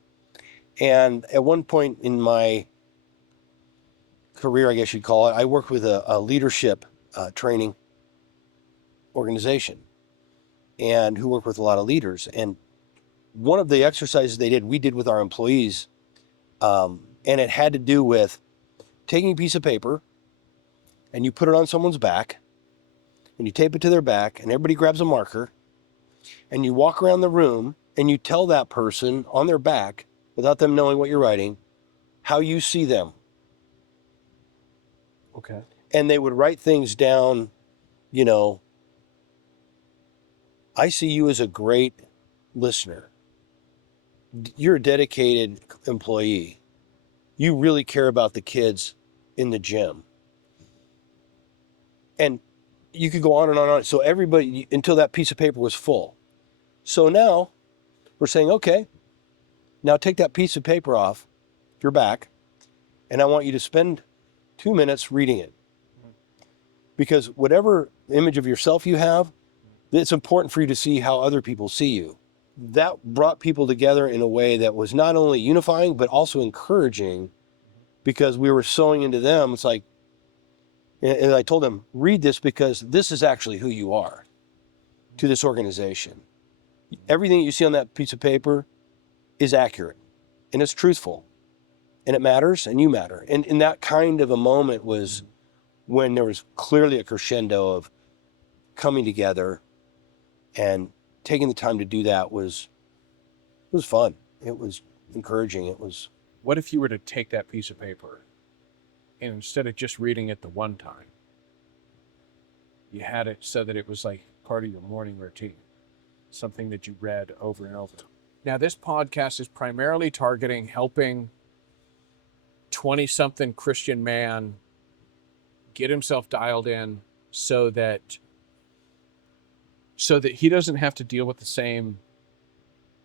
And at one point in my career, I guess you'd call it, I worked with a leadership training organization and who worked with a lot of leaders. And one of the exercises we did with our employees, and it had to do with taking a piece of paper and you put it on someone's back and you tape it to their back and everybody grabs a marker and you walk around the room and you tell that person on their back, without them knowing what you're writing, how you see them. Okay. And they would write things down, you know, I see you as a great listener. You're a dedicated employee. You really care about the kids in the gym. And you could go on and on and on. So everybody, until that piece of paper was full. So now we're saying, okay, now take that piece of paper off your back, and I want you to spend 2 minutes reading it. Because whatever image of yourself you have, it's important for you to see how other people see you. That brought people together in a way that was not only unifying, but also encouraging, because we were sowing into them. It's like, and I told them, read this because this is actually who you are to this organization. Everything you see on that piece of paper is accurate and it's truthful and it matters and you matter. And in that kind of a moment was when there was clearly a crescendo of coming together, and taking the time to do that was fun. It was encouraging. It was. What if you were to take that piece of paper and instead of just reading it the one time, you had it so that it was like part of your morning routine, something that you read over and over? Now, this podcast is primarily targeting helping 20-something Christian man get himself dialed in so that he doesn't have to deal with the same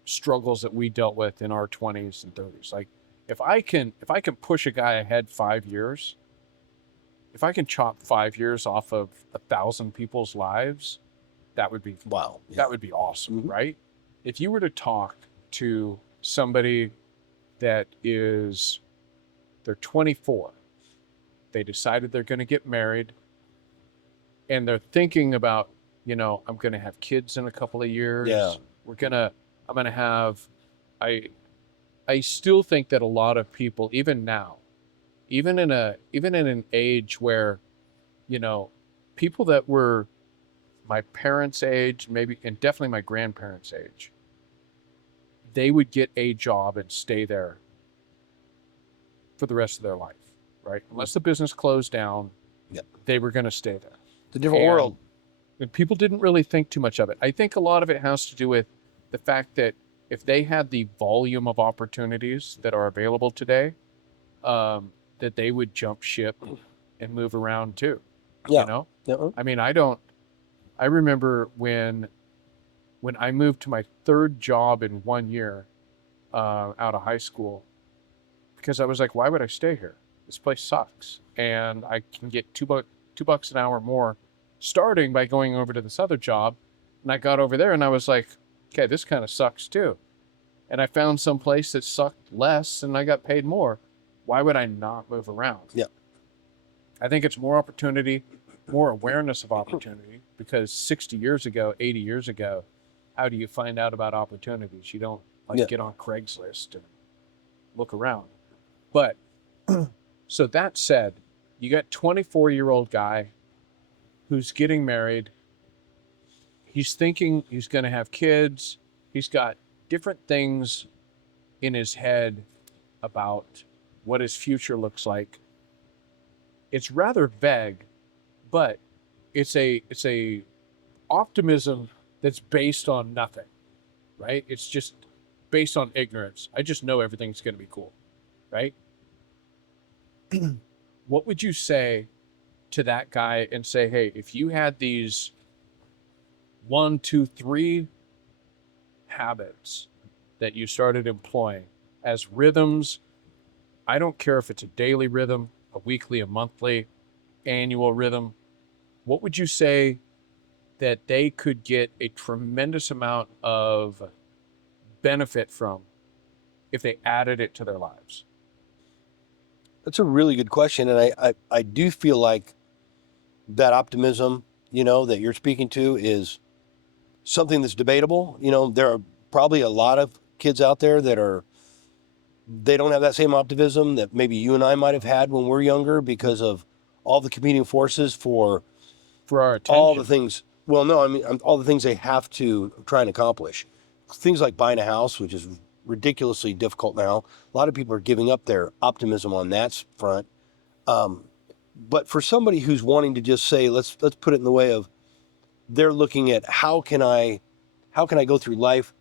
struggles that we dealt with in our 20s and 30s. Like, if I can push a guy ahead 5 years, if I can chop 5 years off of 1,000 people's lives, that would be Wow. Yeah. That would be awesome, Mm-hmm. right? If you were to talk to somebody that they're 24, they decided they're going to get married, and they're thinking about, I'm going to have kids in a couple of years. Yeah. I'm going to have, I still think that a lot of people, even now, even in an age where, people that were my parents' age, maybe, and definitely my grandparents' age, they would get a job and stay there for the rest of their life, right? Unless the business closed down, Yep. They were going to stay there. It's a different world. And people didn't really think too much of it. I think a lot of it has to do with the fact that if they had the volume of opportunities that are available today, that they would jump ship and move around too. Yeah. Yeah. I mean, I remember when I moved to my third job in 1 year out of high school, because I was like, why would I stay here? This place sucks. And I can get $2 an hour more starting by going over to this other job. And I got over there and I was like, okay, this kind of sucks too. And I found some place that sucked less and I got paid more. Why would I not move around? Yeah. I think it's more opportunity, more awareness of opportunity, because 60 years ago, 80 years ago, how do you find out about opportunities? You don't get on Craigslist and look around. But so that said, you got 24-year-old guy who's getting married. He's thinking he's going to have kids. He's got different things in his head about what his future looks like. It's rather vague, but it's a optimism that's based on nothing, right? It's just based on ignorance. I just know everything's going to be cool, right? What would you say to that guy and say, hey, if you had these 1, 2, 3 habits that you started employing as rhythms, I don't care if it's a daily rhythm, a weekly, a monthly, annual rhythm, what would you say that they could get a tremendous amount of benefit from if they added it to their lives? That's a really good question. And I do feel like that optimism, that you're speaking to is something that's debatable. There are probably a lot of kids out there they don't have that same optimism that maybe you and I might have had when we're younger because of all the competing forces for For our all the attention. things. Well, no, I mean, all the things they have to try and accomplish. Things like buying a house, which is ridiculously difficult now. A lot of people are giving up their optimism on that front. But for somebody who's wanting to just say, let's put it in the way of, they're looking at how can I go through life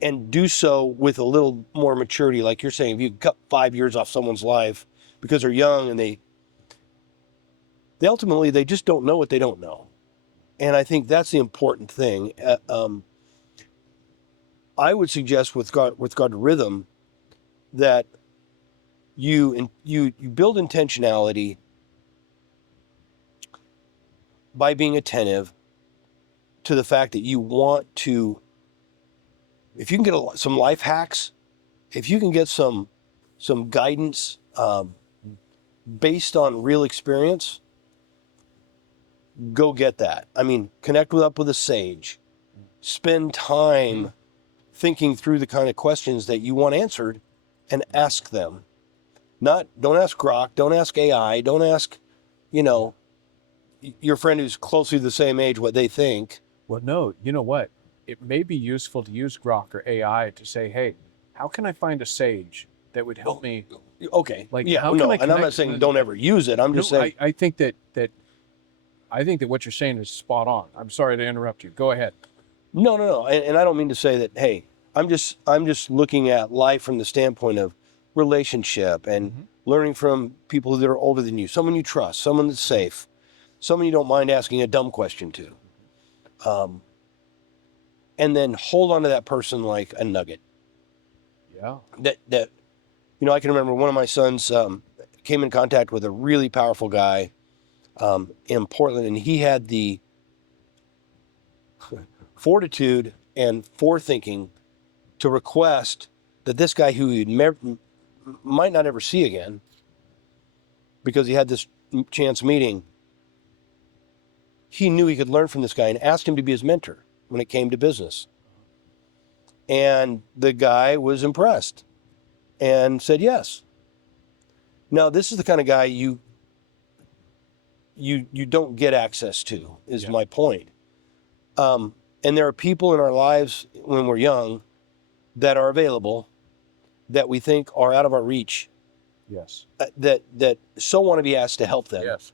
and do so with a little more maturity. Like you're saying, if you cut 5 years off someone's life because they're young and they ultimately they just don't know what they don't know. And I think that's the important thing. I would suggest with regard to rhythm that you build intentionality by being attentive to the fact that you want to, if you can get some life hacks, if you can get some guidance based on real experience, go get that. I mean, connect up with a sage, spend time thinking through the kind of questions that you want answered and ask them. Don't ask Grok, don't ask AI, don't ask, your friend who's closely the same age what they think. Well, no, you know what? It may be useful to use Grok or AI to say, hey, how can I find a sage that would help me? Okay. Like, Yeah, how can I and I'm not connect saying with- don't ever use it. I'm just saying I think that what you're saying is spot on. I'm sorry to interrupt you. Go ahead. no. And I don't mean to say that, hey, I'm just looking at life from the standpoint of relationship and learning from people that are older than you, someone you trust, someone that's safe, someone you don't mind asking a dumb question to. And then hold on to that person like a nugget. Yeah. That I can remember one of my sons came in contact with a really powerful guy in Portland, and he had the fortitude and forethinking to request that this guy who he might not ever see again because he had this chance meeting, he knew he could learn from this guy and asked him to be his mentor when it came to business. And the guy was impressed and said yes. Now, this is the kind of guy you don't get access to, is my point. And there are people in our lives when we're young that are available that we think are out of our reach, Yes. that so want to be asked to help them. Yes.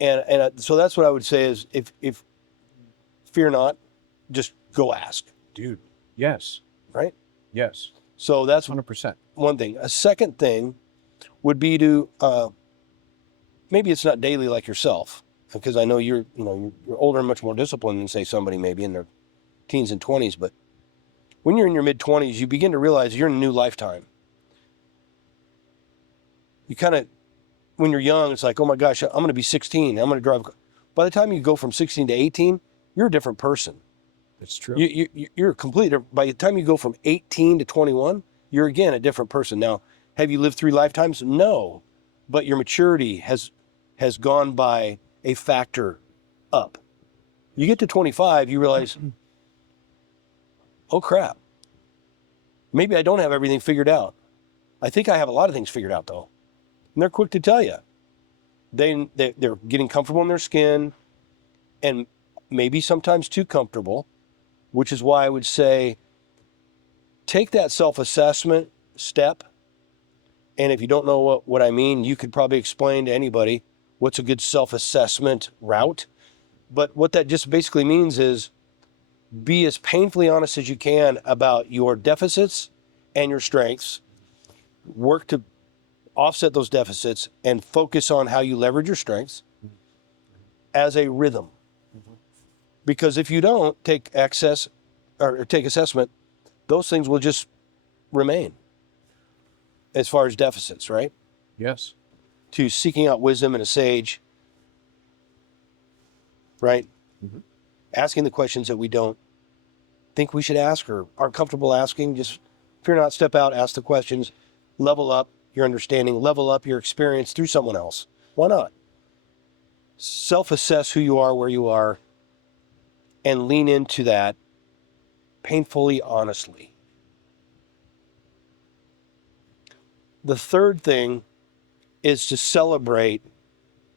And so that's what I would say is if fear not, just go ask, Dude. Yes. right? Yes. So that's 100%. one thing. A second thing would be to maybe it's not daily like yourself, because I know you're older and much more disciplined than say somebody maybe in their teens and 20s, but when you're in your mid 20s, you begin to realize you're in a new lifetime. You kind of, when you're young, it's like, oh my gosh, I'm going to be 16. I'm going to drive. By the time you go from 16 to 18, you're a different person. It's true. You're complete. By the time you go from 18 to 21, you're again a different person. Now, have you lived 3 lifetimes? No, but your maturity has gone by a factor up. You get to 25, you realize, oh crap, maybe I don't have everything figured out. I think I have a lot of things figured out though, and they're quick to tell you. They're getting comfortable in their skin, and maybe sometimes too comfortable, which is why I would say take that self-assessment step. And if you don't know what I mean, you could probably explain to anybody what's a good self-assessment route. But what that just basically means is be as painfully honest as you can about your deficits and your strengths. Work to offset those deficits and focus on how you leverage your strengths as a rhythm. Because if you don't take access or take assessment, those things will just remain as far as deficits, right? Yes. To seeking out wisdom and a sage, right? asking the questions that we don't think we should ask or aren't comfortable asking. Just fear not, step out, ask the questions, level up your understanding, level up your experience through someone else. Why not? Self-assess who you are, where you are, and lean into that painfully honestly. The third thing is to celebrate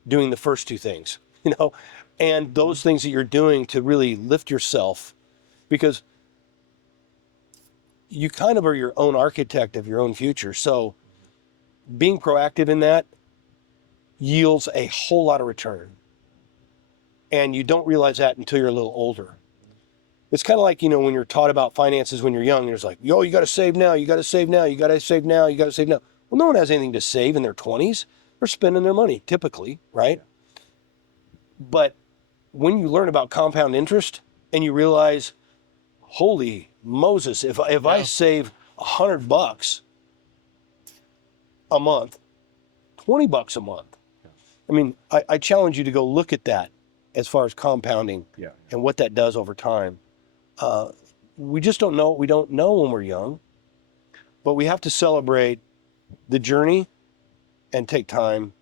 doing the first two things, and those things that you're doing to really lift yourself, because you kind of are your own architect of your own future. So being proactive in that yields a whole lot of return. And you don't realize that until you're a little older. It's kind of like, when you're taught about finances when you're young, you're just like, yo, you got to save now, you got to save now, you got to save now, you got to save now. Well, no one has anything to save in their 20s. They're spending their money, typically, right? But when you learn about compound interest and you realize, holy Moses, if I save $100 a month, $20 a month. I mean, I challenge you to go look at that as far as compounding and what that does over time. We just don't know what we don't know when we're young, but we have to celebrate the journey and take time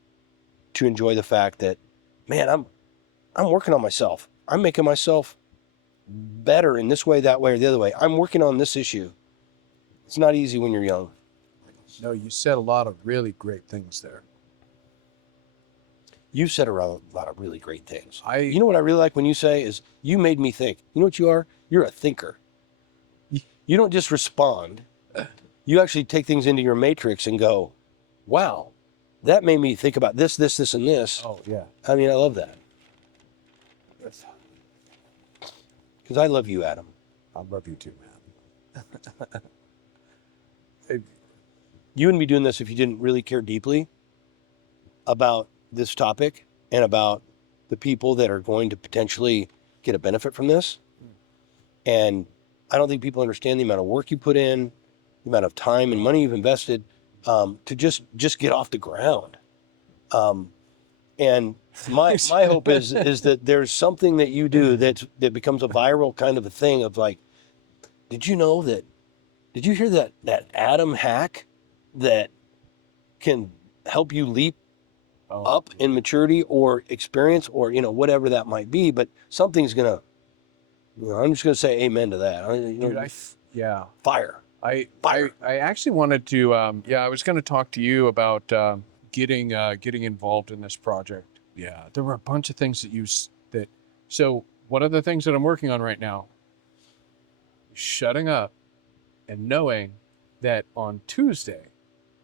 to enjoy the fact that, man, I'm working on myself. I'm making myself better in this way, that way, or the other way. I'm working on this issue. It's not easy when you're young. No, you said a lot of really great things there. You've said a lot of really great things. You know what I really like when you say is, you made me think. You know what you are? You're a thinker. You don't just respond. You actually take things into your matrix and go, wow, that made me think about this, this, this, and this. Oh, yeah. I mean, I love that. Because I love you, Adam. I love you too, man. You wouldn't be doing this if you didn't really care deeply about this topic and about the people that are going to potentially get a benefit from this. And I don't think people understand the amount of work you put in, the amount of time and money you've invested to just get off the ground. And my hope is that there's something that you do that becomes a viral kind of a thing of like, did you hear that Adam hack that can help you leap up in maturity or experience or, whatever that might be, but something's gonna, I'm just gonna say amen to that. Dude, Fire. I actually wanted to, I was going to talk to you about getting involved in this project. Yeah, there were a bunch of things so one of the things that I'm working on right now is shutting up and knowing that on Tuesday,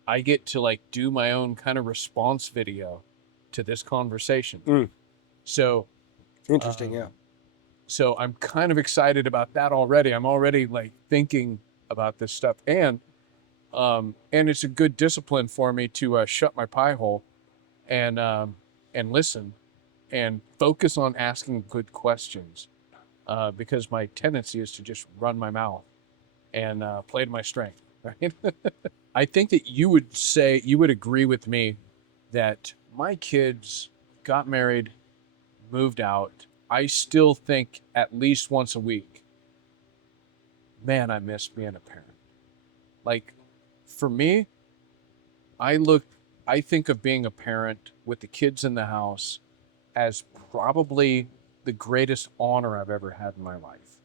I get to do my own kind of response video to this conversation. So Interesting. Yeah. So I'm kind of excited about that already. I'm already thinking about this stuff, and it's a good discipline for me to shut my pie hole and listen and focus on asking good questions, because my tendency is to just run my mouth and play to my strength. Right? I think that you would agree with me that my kids got married, moved out. I still think at least once a week, man, I miss being a parent. For me, I think of being a parent with the kids in the house as probably the greatest honor I've ever had in my life.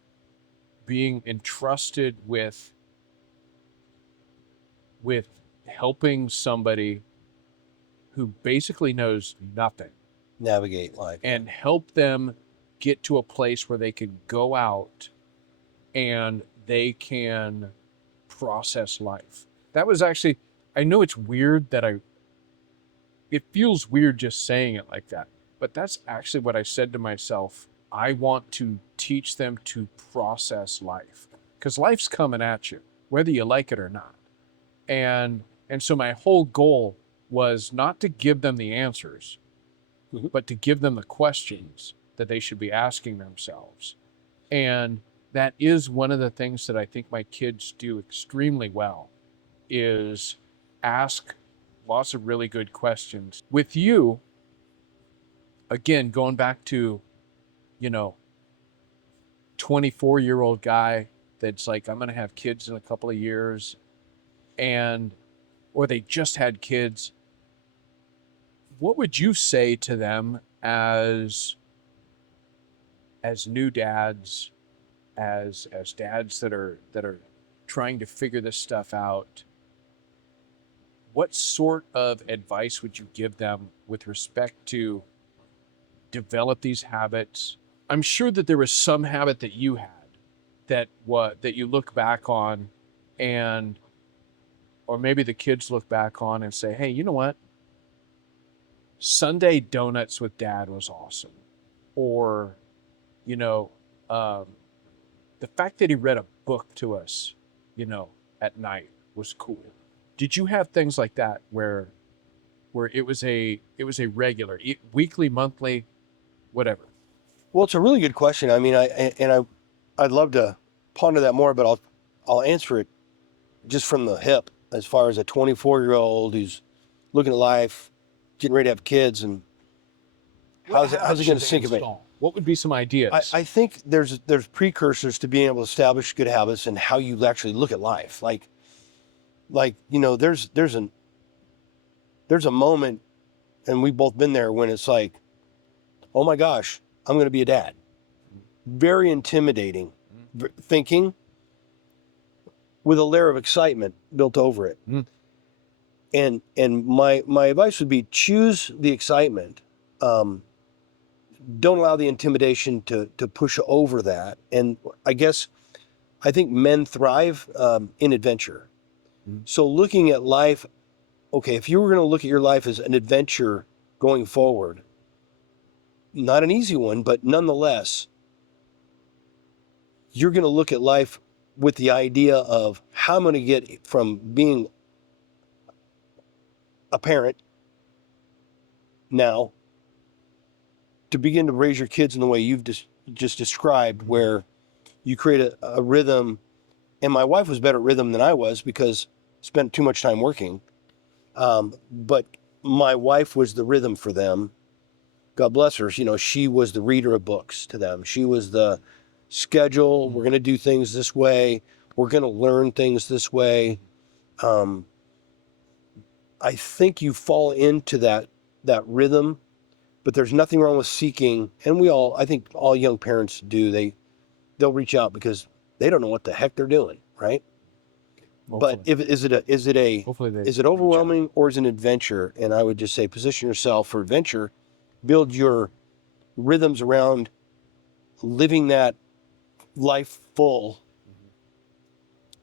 Being entrusted with helping somebody who basically knows nothing. Navigate life. And help them get to a place where they can go out and they can process life. That was actually, I know it's weird it feels weird just saying it like that, but that's actually what I said to myself. I want to teach them to process life, because life's coming at you, whether you like it or not. And so my whole goal was not to give them the answers, but to give them the questions that they should be asking themselves. And that is one of the things that I think my kids do extremely well, is ask lots of really good questions. With you, again, going back to, 24-year-old guy that's like, I'm going to have kids in a couple of years, or they just had kids, what would you say to them as new dads, as dads that are trying to figure this stuff out? What sort of advice would you give them with respect to develop these habits? I'm sure that there was some habit that you had that you look back on, and or maybe the kids look back on and say, hey, you know what? Sunday donuts with dad was awesome. Or, you know, um, the fact that he read a book to us, at night was cool. Did you have things like that where it was a regular weekly, monthly, whatever? Well, it's a really good question. I mean, I'd love to ponder that more, but I'll answer it just from the hip as far as a 24-year-old who's looking at life, getting ready to have kids, and how's it going to sink in? What would be some ideas? I think there's precursors to being able to establish good habits and how you actually look at life. Like there's a moment, and we've both been there, when it's like, oh my gosh, I'm going to be a dad. Very intimidating thinking, with a layer of excitement built over it. And my advice would be, choose the excitement. Don't allow the intimidation to push over that. And I think men thrive in adventure. So looking at life, okay, if you were going to look at your life as an adventure going forward, not an easy one, but nonetheless, you're going to look at life with the idea of how I'm going to get from being a parent now to begin to raise your kids in the way you've just described, where you create a rhythm. And my wife was better at rhythm than I was because I spent too much time working. But my wife was the rhythm for them. God bless her. She was the reader of books to them. She was the schedule. We're going to do things this way. We're going to learn things this way. I think you fall into that rhythm, but there's nothing wrong with seeking. And I think all young parents do. They'll reach out because they don't know what the heck they're doing, right? Hopefully. But is it overwhelming or is it an adventure? And I would just say, position yourself for adventure. Build your rhythms around living that life full,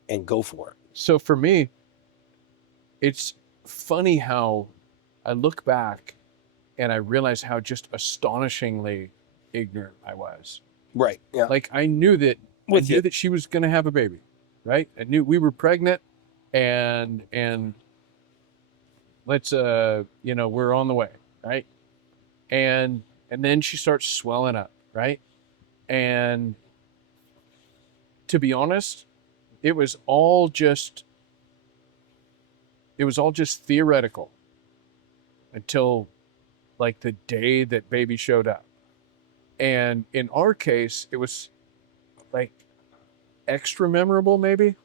and go for it. So for me, it's funny how I look back and I realize how just astonishingly ignorant I was. Right. Yeah. Like I knew that she was going to have a baby, right? I knew we were pregnant, and let's we're on the way, right? And then she starts swelling up, right? And to be honest, it was all just theoretical until like the day that baby showed up. And in our case, it was like extra memorable maybe,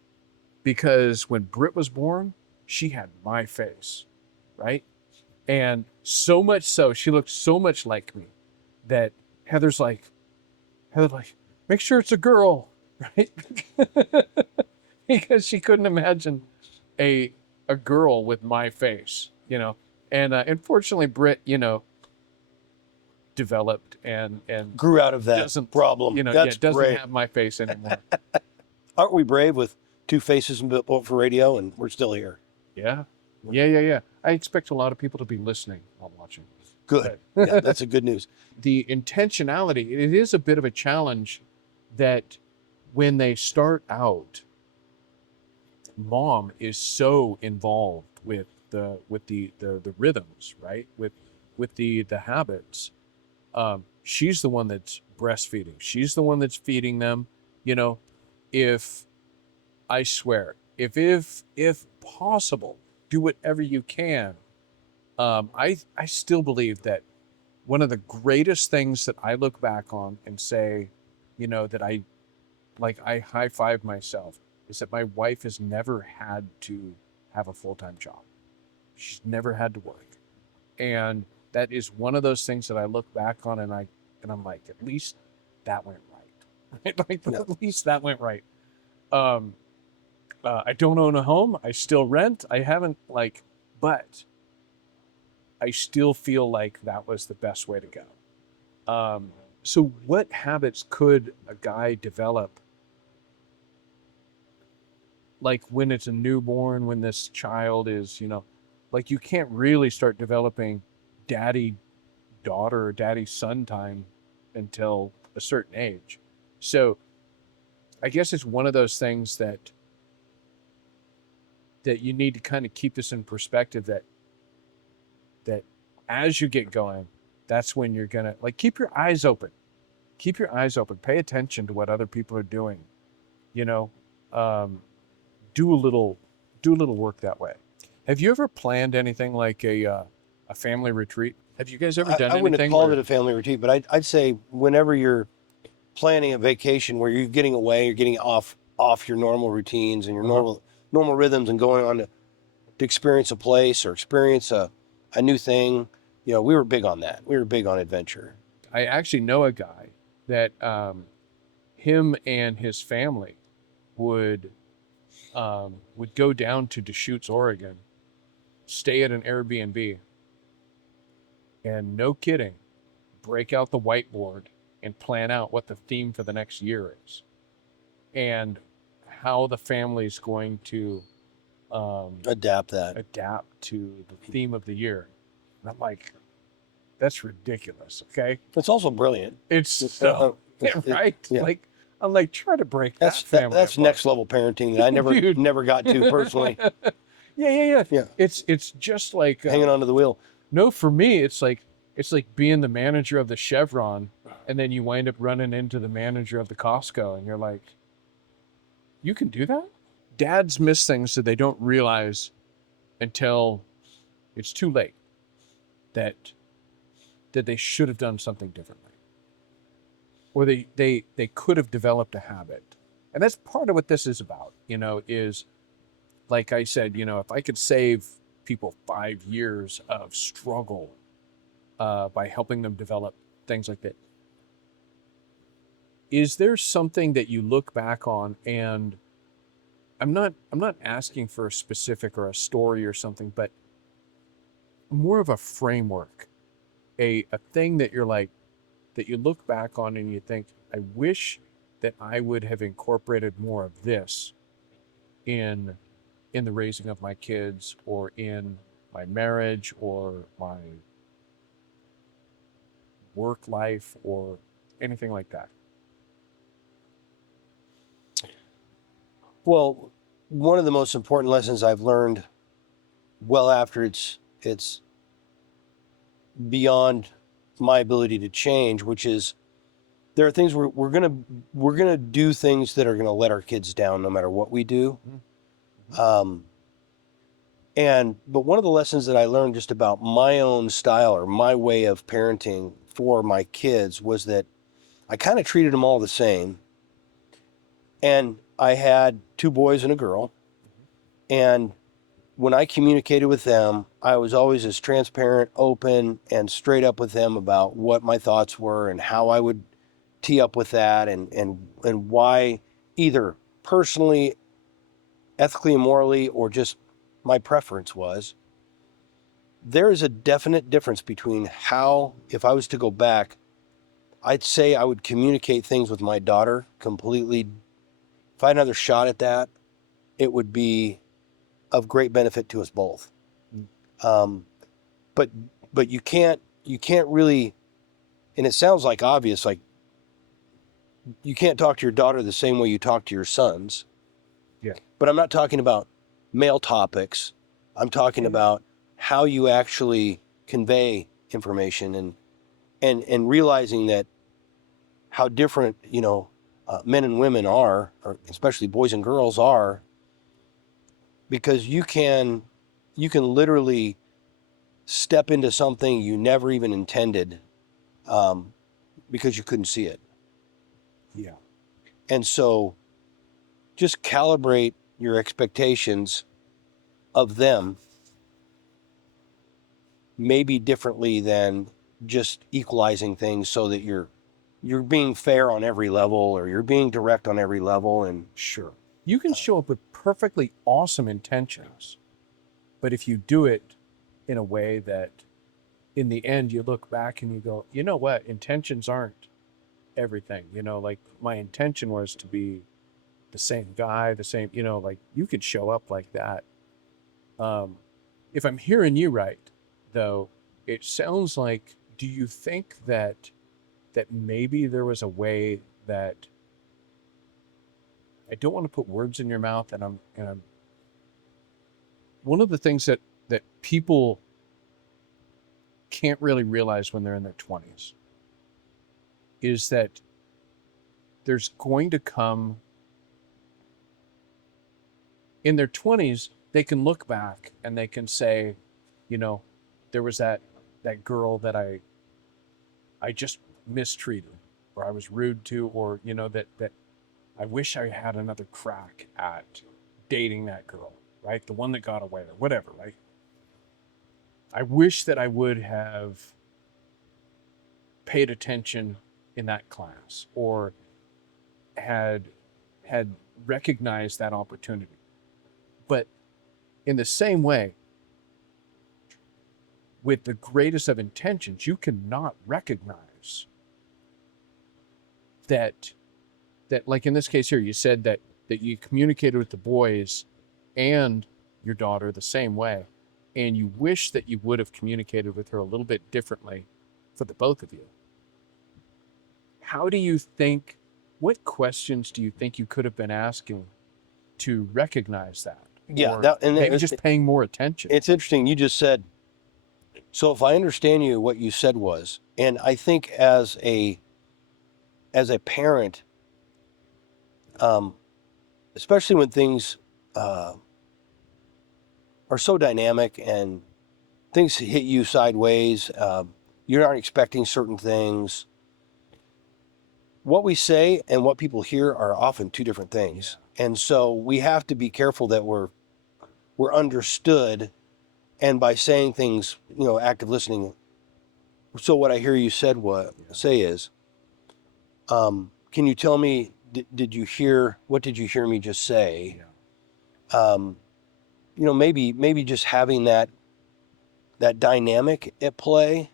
because when Britt was born, she had my face, right? And so much so, she looked so much like me that Heather's like, make sure it's a girl, right? Because she couldn't imagine a girl with my face, And unfortunately, Britt, developed and grew out of that problem. Doesn't great. have my face anymore. Aren't we brave with two faces and built for radio, and we're still here? Yeah. I expect a lot of people to be listening while watching. Good. Yeah, that's a good news. The intentionality, it is a bit of a challenge that when they start out, mom is so involved with the rhythms, right? With the habits. She's the one that's breastfeeding. She's the one that's feeding them. If I swear, if possible, do whatever you can. I still believe that one of the greatest things that I look back on and say, that like I high five myself, is that my wife has never had to have a full-time job. She's never had to work. And that is one of those things that I look back on and I'm like, at least that went right. Right? Like Yeah. at least that went right. Um, I don't own a home. I still rent. I haven't like, but I still feel like that was the best way to go. So what habits could a guy develop, like when it's a newborn, when this child is, like you can't really start developing daddy daughter or daddy son time until a certain age. So I guess it's one of those things that you need to kind of keep this in perspective, that as you get going, that's when you're gonna like keep your eyes open. Keep your eyes open. Pay attention to what other people are doing. You know, um, do a little work that way. Have you ever planned anything like a family retreat? Have you guys ever done I wouldn't have anything called where it a family retreat, but I'd say whenever you're planning a vacation where you're getting away, you're getting off your normal routines and your normal rhythms and going on to experience a place or experience a new thing, we were big on that. We were big on adventure. I actually know a guy that him and his family would go down to Deschutes, Oregon, stay at an Airbnb, and no kidding, break out the whiteboard and plan out what the theme for the next year is, and how the family's going to Adapt to the theme of the year. And I'm like, that's ridiculous. Okay, it's also brilliant. it's so right. Yeah. Like I'm like, try to break that family. That's apart. next level parenting that I Dude. never got to personally. Yeah. Yeah. It's just like Hanging onto the wheel. no, for me, it's like being the manager of the Chevron, and then you wind up running into the manager of the Costco, and you're like, you can do that? Dads miss things that they don't realize until it's too late that they should have done something differently, or they could have developed a habit. And that's part of what this is about, is like I said, if I could save people 5 years of struggle by helping them develop things like that. Is there something that you look back on, and I'm not asking for a specific or a story or something, but more of a framework, a thing that you're like, that you look back on and you think, I wish that I would have incorporated more of this in the raising of my kids, or in my marriage, or my work life, or anything like that? Well, one of the most important lessons I've learned well after it's beyond my ability to change, which is there are things we're gonna do things that are gonna let our kids down no matter what we do. But one of the lessons that I learned just about my own style or my way of parenting for my kids was that I kind of treated them all the same. And I had 2 boys and a girl. And when I communicated with them, I was always as transparent, open, and straight up with them about what my thoughts were and how I would tee up with that, and why, either personally, ethically and morally, or just my preference was. There is a definite difference between how, if I was to go back, I'd say I would communicate things with my daughter completely. If I had another shot at that, it would be of great benefit to us both. But you can't really, and it sounds like obvious, like you can't talk to your daughter the same way you talk to your sons. Yeah. But I'm not talking about male topics. I'm talking about how you actually convey information, and realizing that how different, men and women are, or especially boys and girls are, because you can literally step into something you never even intended, because you couldn't see it. Yeah. And so just calibrate your expectations of them maybe differently than just equalizing things so that you're being fair on every level, or you're being direct on every level. And Sure. You can show up with perfectly awesome intentions, but if you do it in a way that in the end you look back and you go, you know what, intentions aren't everything. Like my intention was to be the same guy, the same, like you could show up like that. If I'm hearing you right, though, it sounds like, do you think that maybe there was a way that, I don't want to put words in your mouth, and I'm one of the things that people can't really realize when they're in their 20s is that there's going to come in their 20s, they can look back and they can say, there was that girl that I just mistreated, or I was rude to, or that I wish I had another crack at dating that girl, right? The one that got away, or whatever, right? I wish that I would have paid attention in that class, or had recognized that opportunity. But in the same way, with the greatest of intentions, you cannot recognize that like in this case here, you said that you communicated with the boys and your daughter the same way, and you wish that you would have communicated with her a little bit differently for the both of you. How do you think, what questions do you think you could have been asking to recognize that? yeah, Or maybe just paying more attention? it's interesting. You just said, so if I understand you, what you said was, and I think as a parent, especially when things are so dynamic and things hit you sideways, you aren't expecting certain things. What we say and what people hear are often two different things. Yeah. And so we have to be careful that we're understood, and by saying things, active listening. So what I hear you say is, can you tell me, did you hear, what did you hear me just say? Yeah. Maybe just having that dynamic at play.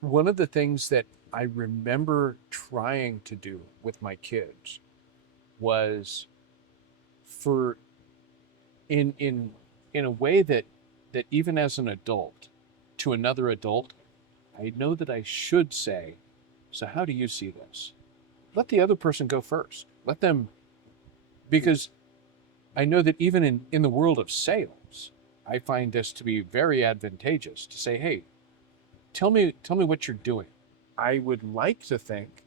One of the things that I remember trying to do with my kids was in a way that even as an adult to another adult, I know that I should say, so how do you see this? Let the other person go first. Let them, because I know that even in the world of sales, I find this to be very advantageous to say, hey, tell me what you're doing. I would like to think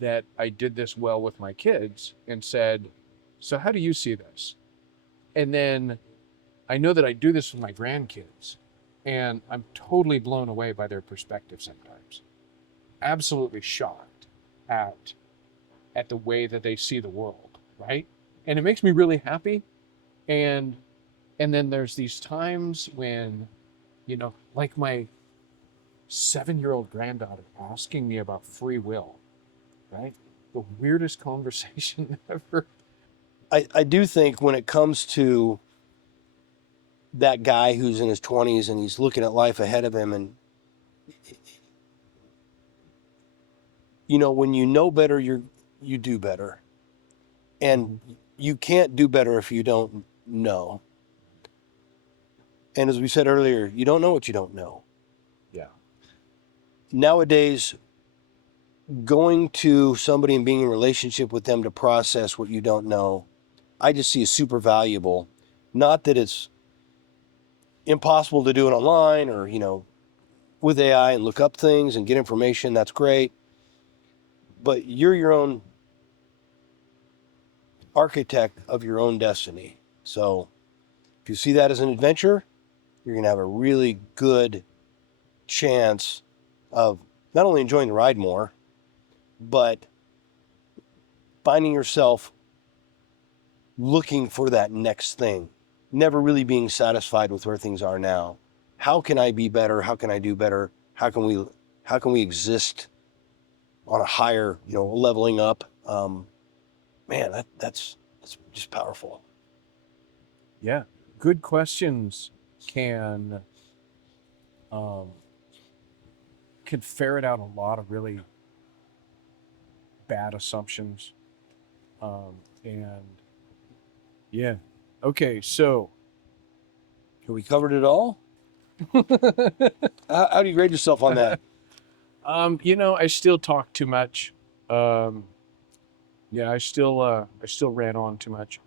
that I did this well with my kids and said, so how do you see this? And then I know that I do this with my grandkids, and I'm totally blown away by their perspective sometimes. Absolutely shocked at the way that they see the world, right? And it makes me really happy. And then there's these times when, like my 7-year-old granddaughter asking me about free will, right? The weirdest conversation ever. I do think when it comes to that guy who's in his 20s and he's looking at life ahead of him, and when you know better, you do better, and you can't do better if you don't know. And as we said earlier, you don't know what you don't know. Yeah. Nowadays, going to somebody and being in a relationship with them to process what you don't know, I just see as super valuable. Not that it's impossible to do it online or, with AI and look up things and get information. That's great. But you're your own architect of your own destiny. So if you see that as an adventure, you're going to have a really good chance of not only enjoying the ride more, but finding yourself looking for that next thing, never really being satisfied with where things are now. How can I be better? How can I do better? How can we exist on a higher, leveling up? Man, that's just powerful. Yeah. Good questions can ferret out a lot of really bad assumptions. And yeah. Okay, so Have we covered it all? How do you grade yourself on that? I still talk too much. Yeah, I still ran on too much.